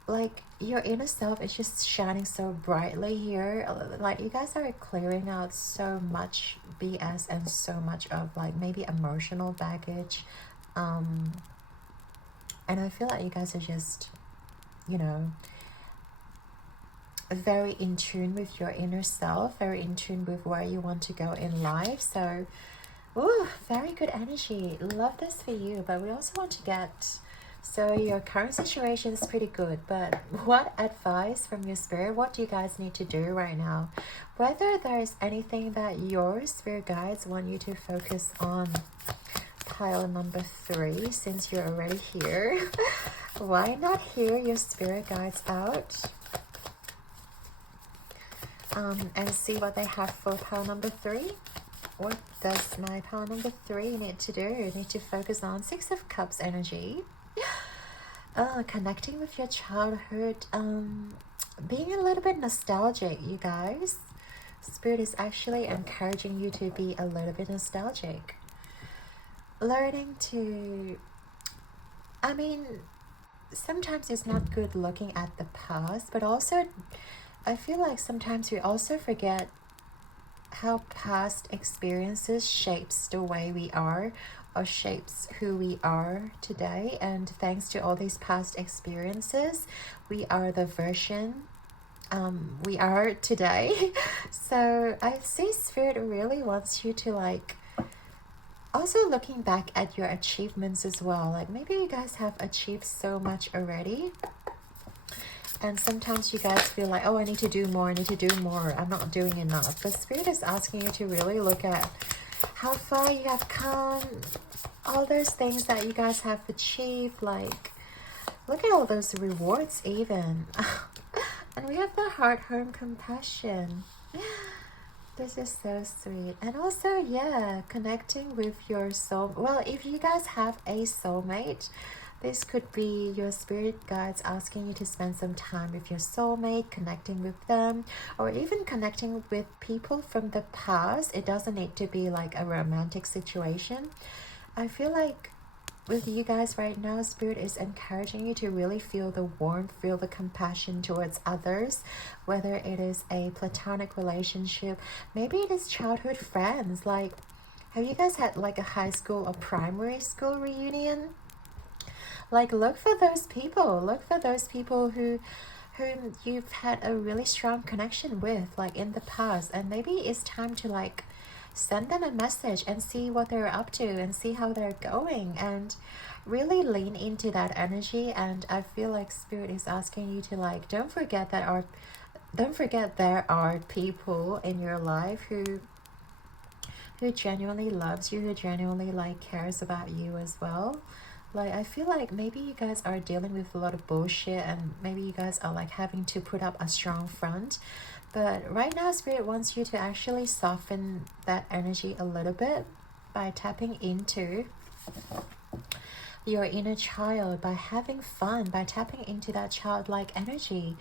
like, your inner self is just shining so brightly here. Like, you guys are clearing out so much BS and so much of like maybe emotional baggage, and I feel like you guys are just, you know, very in tune with your inner self, very in tune with where you want to go in life. So ooh, very good energy. Love this for you. But we also want to get, so your current situation is pretty good, but what advice from your spirit, what do you guys need to do right now? Whether there's anything that your spirit guides want you to focus on. Pile number 3, since you're already here. Why not hear your spirit guides out? And see what they have for pile number 3. What does my pile number 3 need to do? Need to focus on 6 of Cups energy. Connecting with your childhood, being a little bit nostalgic, you guys. Spirit is actually encouraging you to be a little bit nostalgic. Learning to, I mean, sometimes it's not good looking at the past, but also I feel like sometimes we also forget how past experiences shapes the way we are, or shapes who we are today. And thanks to all these past experiences, we are the version we are today. So I see Spirit really wants you to like also looking back at your achievements as well. Like maybe you guys have achieved so much already, and sometimes you guys feel like, oh, I need to do more, I need to do more, I'm not doing enough. But Spirit is asking you to really look at how far you have come, all those things that you guys have achieved. Like, look at all those rewards even. And we have the heart, home, compassion. This is so sweet. And also, yeah, connecting with your soul. Well, if you guys have a soulmate, this could be your spirit guides asking you to spend some time with your soulmate, connecting with them, or even connecting with people from the past. It doesn't need to be like a romantic situation. I feel like with you guys right now, Spirit is encouraging you to really feel the warmth, feel the compassion towards others, whether it is a platonic relationship, maybe it is childhood friends. Like, have you guys had like a high school or primary school reunion? Like, look for those people. Look for those people whom you've had a really strong connection with, like in the past. And maybe it's time to like send them a message and see what they're up to and see how they're going, and really lean into that energy. And I feel like Spirit is asking you to like, don't forget there are people in your life who genuinely loves you, who genuinely like cares about you as well. Like, I feel like maybe you guys are dealing with a lot of bullshit, and maybe you guys are like having to put up a strong front. But right now, Spirit wants you to actually soften that energy a little bit by tapping into your inner child, by having fun, by tapping into that childlike energy.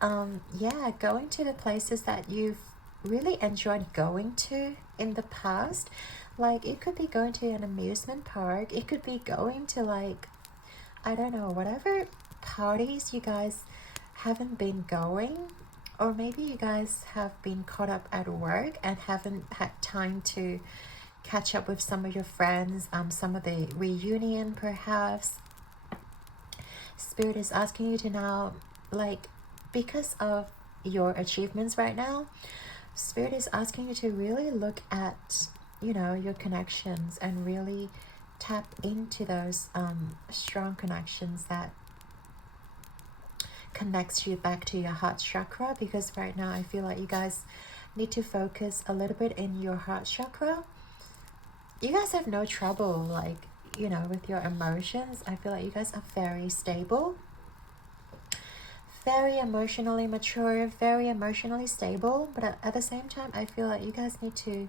Yeah, going to the places that you've really enjoyed going to in the past. Like, it could be going to an amusement park, it could be going to, like, I don't know, whatever parties you guys haven't been going, or maybe you guys have been caught up at work and haven't had time to catch up with some of your friends, some of the reunion perhaps. Spirit is asking you to now, like, because of your achievements right now, Spirit is asking you to really look at, you know, your connections and really tap into those strong connections that connects you back to your heart chakra, because right now I feel like you guys need to focus a little bit in your heart chakra. You guys have no trouble, like, you know, with your emotions. I feel like you guys are very stable, very emotionally mature, very emotionally stable, but at the same time I feel like you guys need to,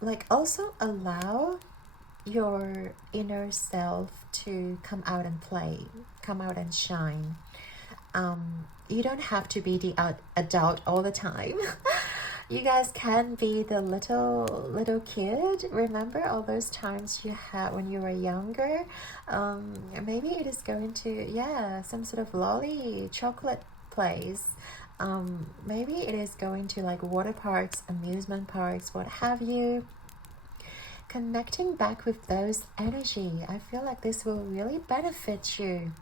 like, also allow your inner self to come out and play, come out and shine. You don't have to be the adult all the time. You guys can be the little kid. Remember all those times you had when you were younger? Maybe it is going to, yeah, some sort of lolly chocolate place. Maybe it is going to, like, water parks, amusement parks, what have you. Connecting back with those energy, I feel like this will really benefit you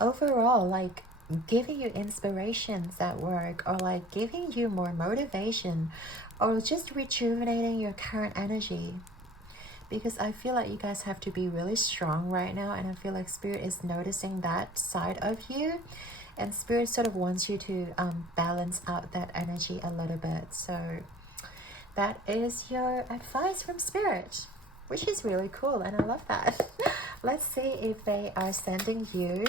overall, like giving you inspirations at work, or like giving you more motivation, or just rejuvenating your current energy. Because I feel like you guys have to be really strong right now, and I feel like Spirit is noticing that side of you, and Spirit sort of wants you to balance out that energy a little bit. So that is your advice from Spirit, which is really cool, and I love that. Let's see if they are sending you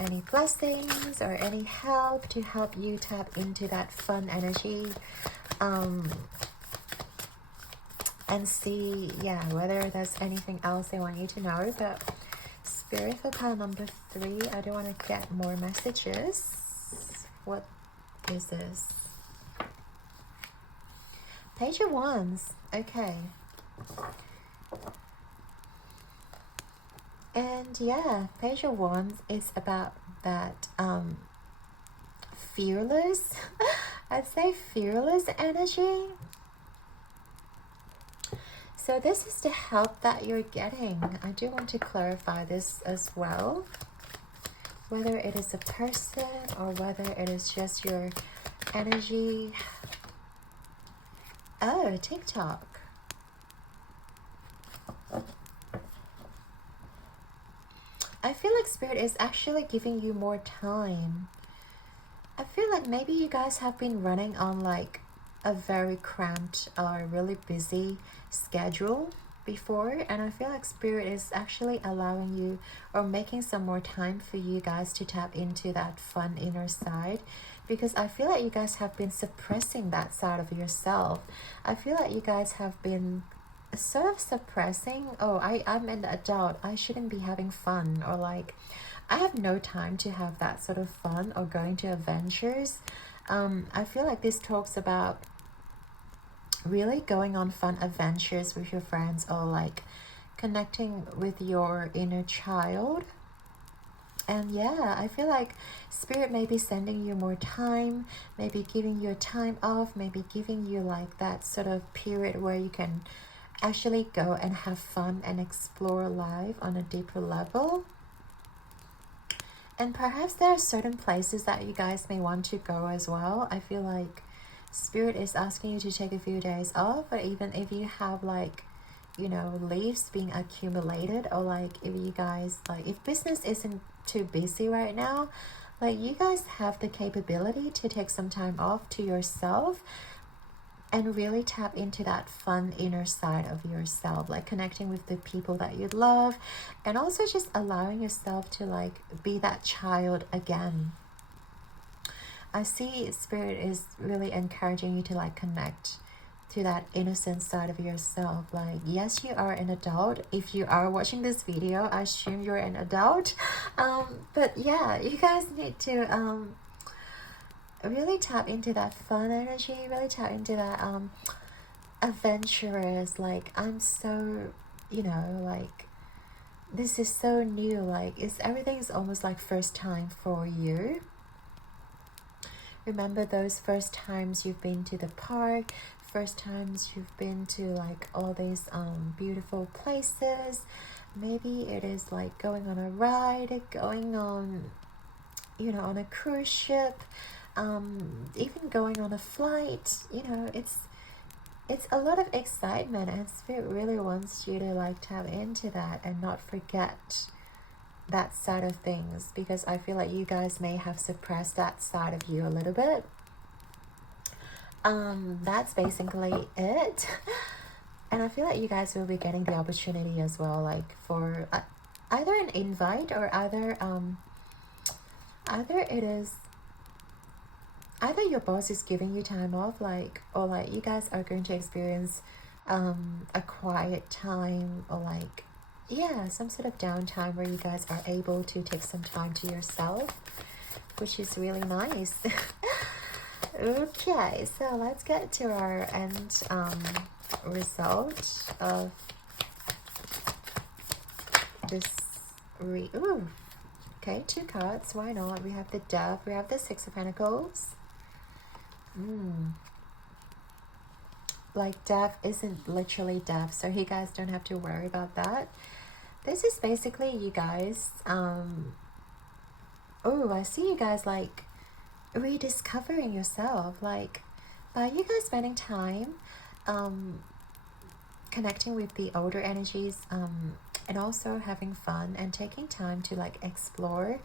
any blessings or any help to help you tap into that fun energy, and see, yeah, whether there's anything else they want you to know. But Spirit, for pile number 3, I do want to get more messages. What is this? Page of Wands. Okay. And yeah, Page of Wands is about that fearless, I'd say fearless energy. So this is the help that you're getting. I do want to clarify this as well. Whether it is a person or whether it is just your energy. Oh, TikTok. I feel like Spirit is actually giving you more time. I feel like maybe you guys have been running on like a very cramped or really busy schedule before, and I feel like Spirit is actually allowing you or making some more time for you guys to tap into that fun inner side, because I feel like you guys have been suppressing that side of yourself. I feel like you guys have been sort of suppressing, oh, I'm an adult, I shouldn't be having fun, or like I have no time to have that sort of fun or going to adventures. I feel like this talks about really going on fun adventures with your friends, or like connecting with your inner child. And yeah, I feel like Spirit may be sending you more time, maybe giving you a time off, maybe giving you like that sort of period where you can actually go and have fun and explore life on a deeper level. And perhaps there are certain places that you guys may want to go as well. I feel like Spirit is asking you to take a few days off, or even if you have like, you know, leaves being accumulated, or like if you guys, like if business isn't too busy right now, like you guys have the capability to take some time off to yourself and really tap into that fun inner side of yourself, like connecting with the people that you love, and also just allowing yourself to like be that child again. I see Spirit is really encouraging you to like connect to that innocent side of yourself. Like, yes, you are an adult. If you are watching this video, I assume you're an adult. But yeah, you guys need to really tap into that fun energy, really tap into that adventurous, like I'm so, you know, like this is so new, like it's everything is almost like first time for you. Remember those first times you've been to the park, first times you've been to like all these beautiful places. Maybe it is like going on a ride, going on, you know, on a cruise ship, even going on a flight. You know, it's a lot of excitement, and Spirit really wants you to like tap into that and not forget that side of things, because I feel like you guys may have suppressed that side of you a little bit. That's basically it. And I feel like you guys will be getting the opportunity as well, like for either an invite or either it is either your boss is giving you time off, like, or like you guys are going to experience a quiet time, or like, yeah, some sort of downtime where you guys are able to take some time to yourself, which is really nice. Okay, so let's get to our end result of this Ooh, okay, 2 cards, why not? We have the Dove, we have the 6 of Pentacles. Like death isn't literally death, so you guys don't have to worry about that. This is basically you guys, oh, I see you guys like rediscovering yourself, like by you guys spending time connecting with the older energies, and also having fun and taking time to like explore.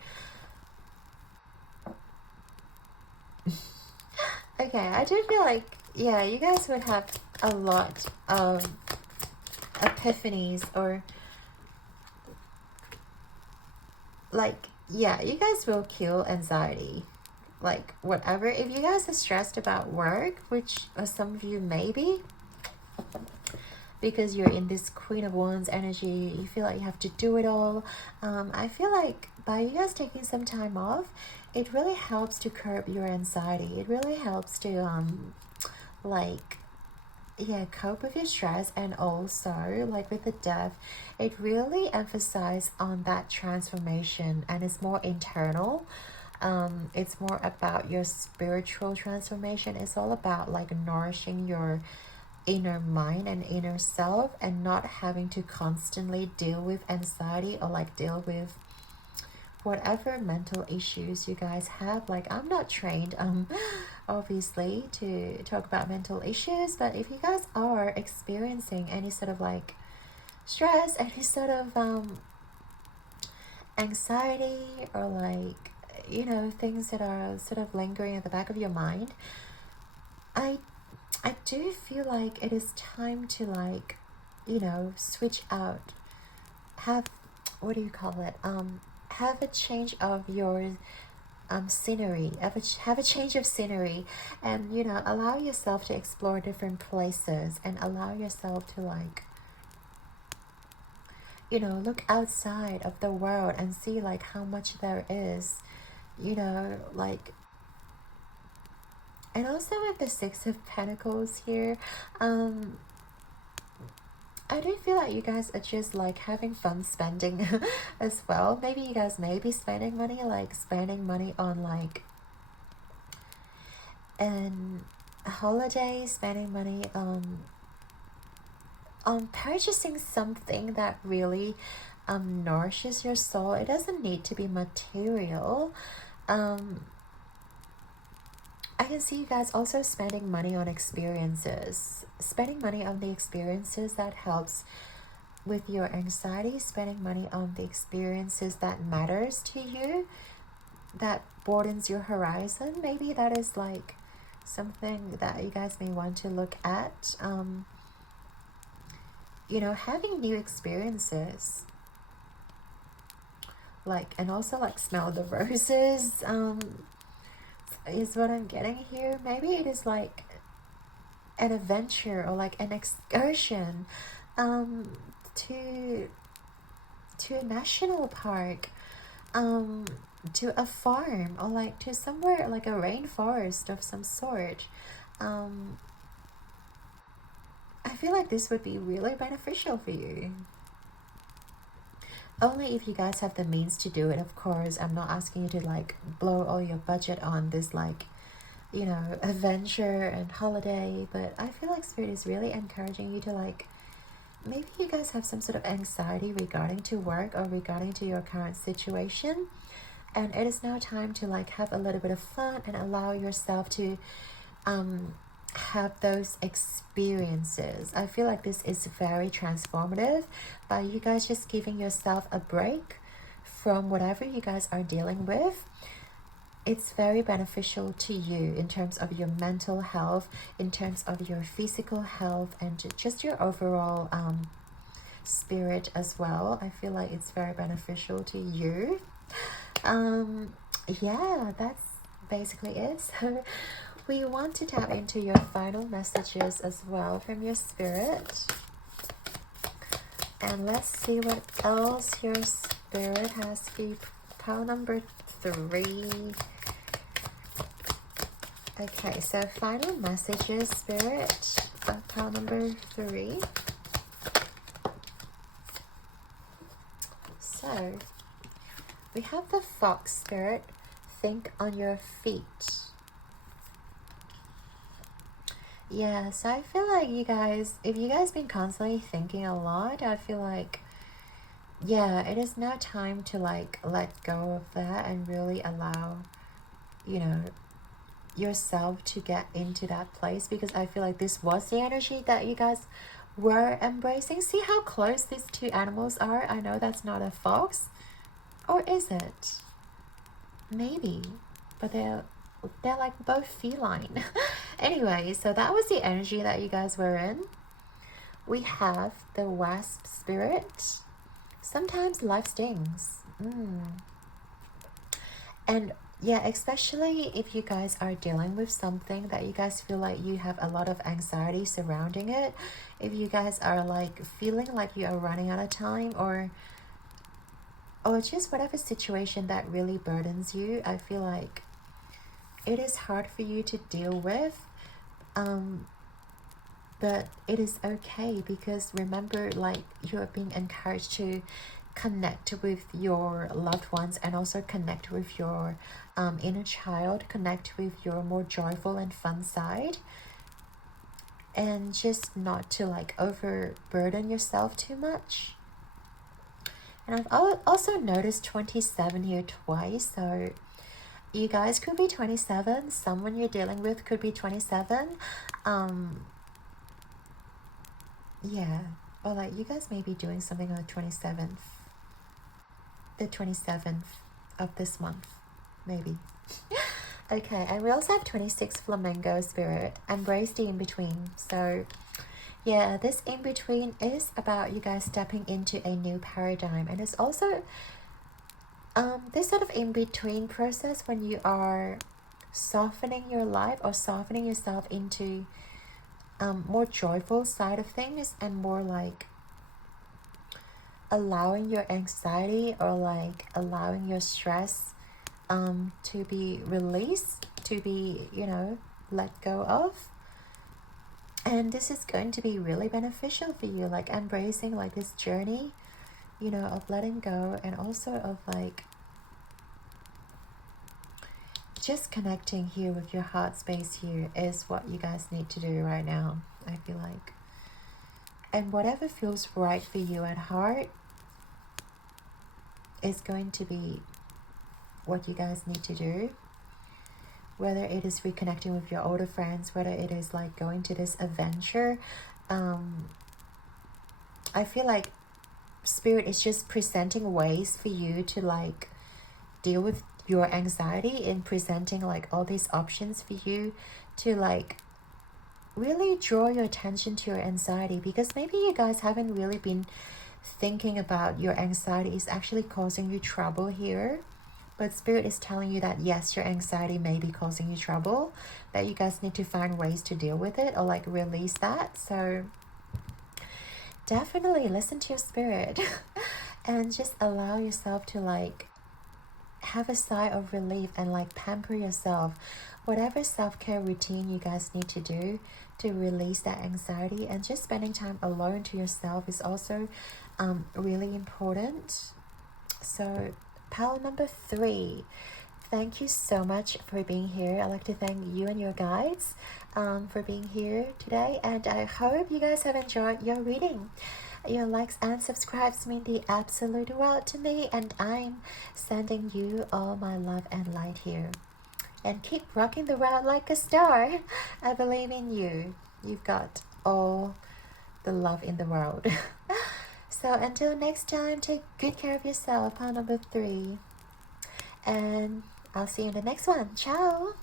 Okay, I do feel like, yeah, you guys would have a lot of epiphanies, or like, yeah, you guys will kill anxiety, like whatever. If you guys are stressed about work, which some of you may be, because you're in this Queen of Wands energy, you feel like you have to do it all. I feel like by you guys taking some time off, it really helps to curb your anxiety. It really helps to like, yeah, cope with your stress. And also like with the Death, it really emphasizes on that transformation, and it's more internal. It's more about your spiritual transformation. It's all about like nourishing your inner mind and inner self, and not having to constantly deal with anxiety, or like deal with whatever mental issues you guys have. Like, I'm not trained obviously to talk about mental issues, but if you guys are experiencing any sort of like stress, any sort of anxiety, or like, you know, things that are sort of lingering at the back of your mind, I do feel like it is time to like, you know, switch out, have, what do you call it, have a change of your scenery, have a change of scenery, and, you know, allow yourself to explore different places, and allow yourself to like, you know, look outside of the world and see like how much there is, you know, like. And also with the 6 of Pentacles here, I do feel like you guys are just like having fun spending as well. Maybe you guys may be spending money, like spending money on like an holiday, spending money on purchasing something that really nourishes your soul. It doesn't need to be material. I can see you guys also spending money on experiences, spending money on the experiences that helps with your anxiety, spending money on the experiences that matters to you, that broadens your horizon. Maybe that is like something that you guys may want to look at. You know, having new experiences, like, and also like smell the roses, is what I'm getting here. Maybe it is like an adventure, or like an excursion to a national park, to a farm, or like to somewhere like a rainforest of some sort. I feel like this would be really beneficial for you. Only if you guys have the means to do it, of course. I'm not asking you to like blow all your budget on this like, you know, adventure and holiday, but I feel like Spirit is really encouraging you to like, maybe you guys have some sort of anxiety regarding to work or regarding to your current situation, and it is now time to like have a little bit of fun and allow yourself to have those experiences. I feel like this is very transformative by you guys just giving yourself a break from whatever you guys are dealing with. It's very beneficial to you in terms of your mental health, in terms of your physical health, and just your overall spirit as well. I feel like it's very beneficial to you. Yeah, that's basically it. So we want to tap into your final messages as well from your spirit. And let's see what else your spirit has for you. Pile number 3. Okay, so final messages, spirit, pile number 3. So we have the fox spirit. Think on your feet. Yeah, so I feel like you guys, if you guys been constantly thinking a lot, I feel like, yeah, it is now time to like let go of that and really allow, you know, yourself to get into that place, because I feel like this was the energy that you guys were embracing. See how close these two animals are? I know that's not a fox, or is it? Maybe, but they're like both feline. Anyway, so that was the energy that you guys were in. We have the wasp spirit. Sometimes life stings. And yeah, especially if you guys are dealing with something that you guys feel like you have a lot of anxiety surrounding it, if you guys are like feeling like you are running out of time, or just whatever situation that really burdens you, I feel like it is hard for you to deal with, but it is okay, because remember, like, you are being encouraged to connect with your loved ones, and also connect with your inner child, connect with your more joyful and fun side, and just not to like overburden yourself too much. And I've also noticed 27 here twice, so you guys could be 27, someone you're dealing with could be 27. Yeah, or like you guys may be doing something on the 27th of this month, maybe. Okay, and we also have 26 flamingo spirit, embrace the in-between. So yeah, this in-between is about you guys stepping into a new paradigm, and it's also this sort of in-between process when you are softening your life or softening yourself into more joyful side of things, and more like allowing your anxiety or like allowing your stress to be released, to be, you know, let go of. And this is going to be really beneficial for you, like embracing like this journey, you know, of letting go, and also of like just connecting here with your heart space here is what you guys need to do right now, I feel like. And whatever feels right for you at heart is going to be what you guys need to do. Whether it is reconnecting with your older friends, whether it is like going to this adventure. I feel like Spirit is just presenting ways for you to like deal with your anxiety, in presenting like all these options for you to like really draw your attention to your anxiety, because maybe you guys haven't really been thinking about your anxiety is actually causing you trouble here. But Spirit is telling you that yes, your anxiety may be causing you trouble, that you guys need to find ways to deal with it or like release that. So definitely listen to your spirit and just allow yourself to like have a sigh of relief and like pamper yourself. Whatever self-care routine you guys need to do to release that anxiety, and just spending time alone to yourself is also really important. So pile number 3, thank you so much for being here. I'd like to thank you and your guides for being here today, and I hope you guys have enjoyed your reading. Your likes and subscribes mean the absolute world to me, and I'm sending you all my love and light here. And keep rocking the world like a star. I believe in you. You've got all the love in the world. So until next time, take good care of yourself. Pile number 3. And I'll see you in the next one. Ciao.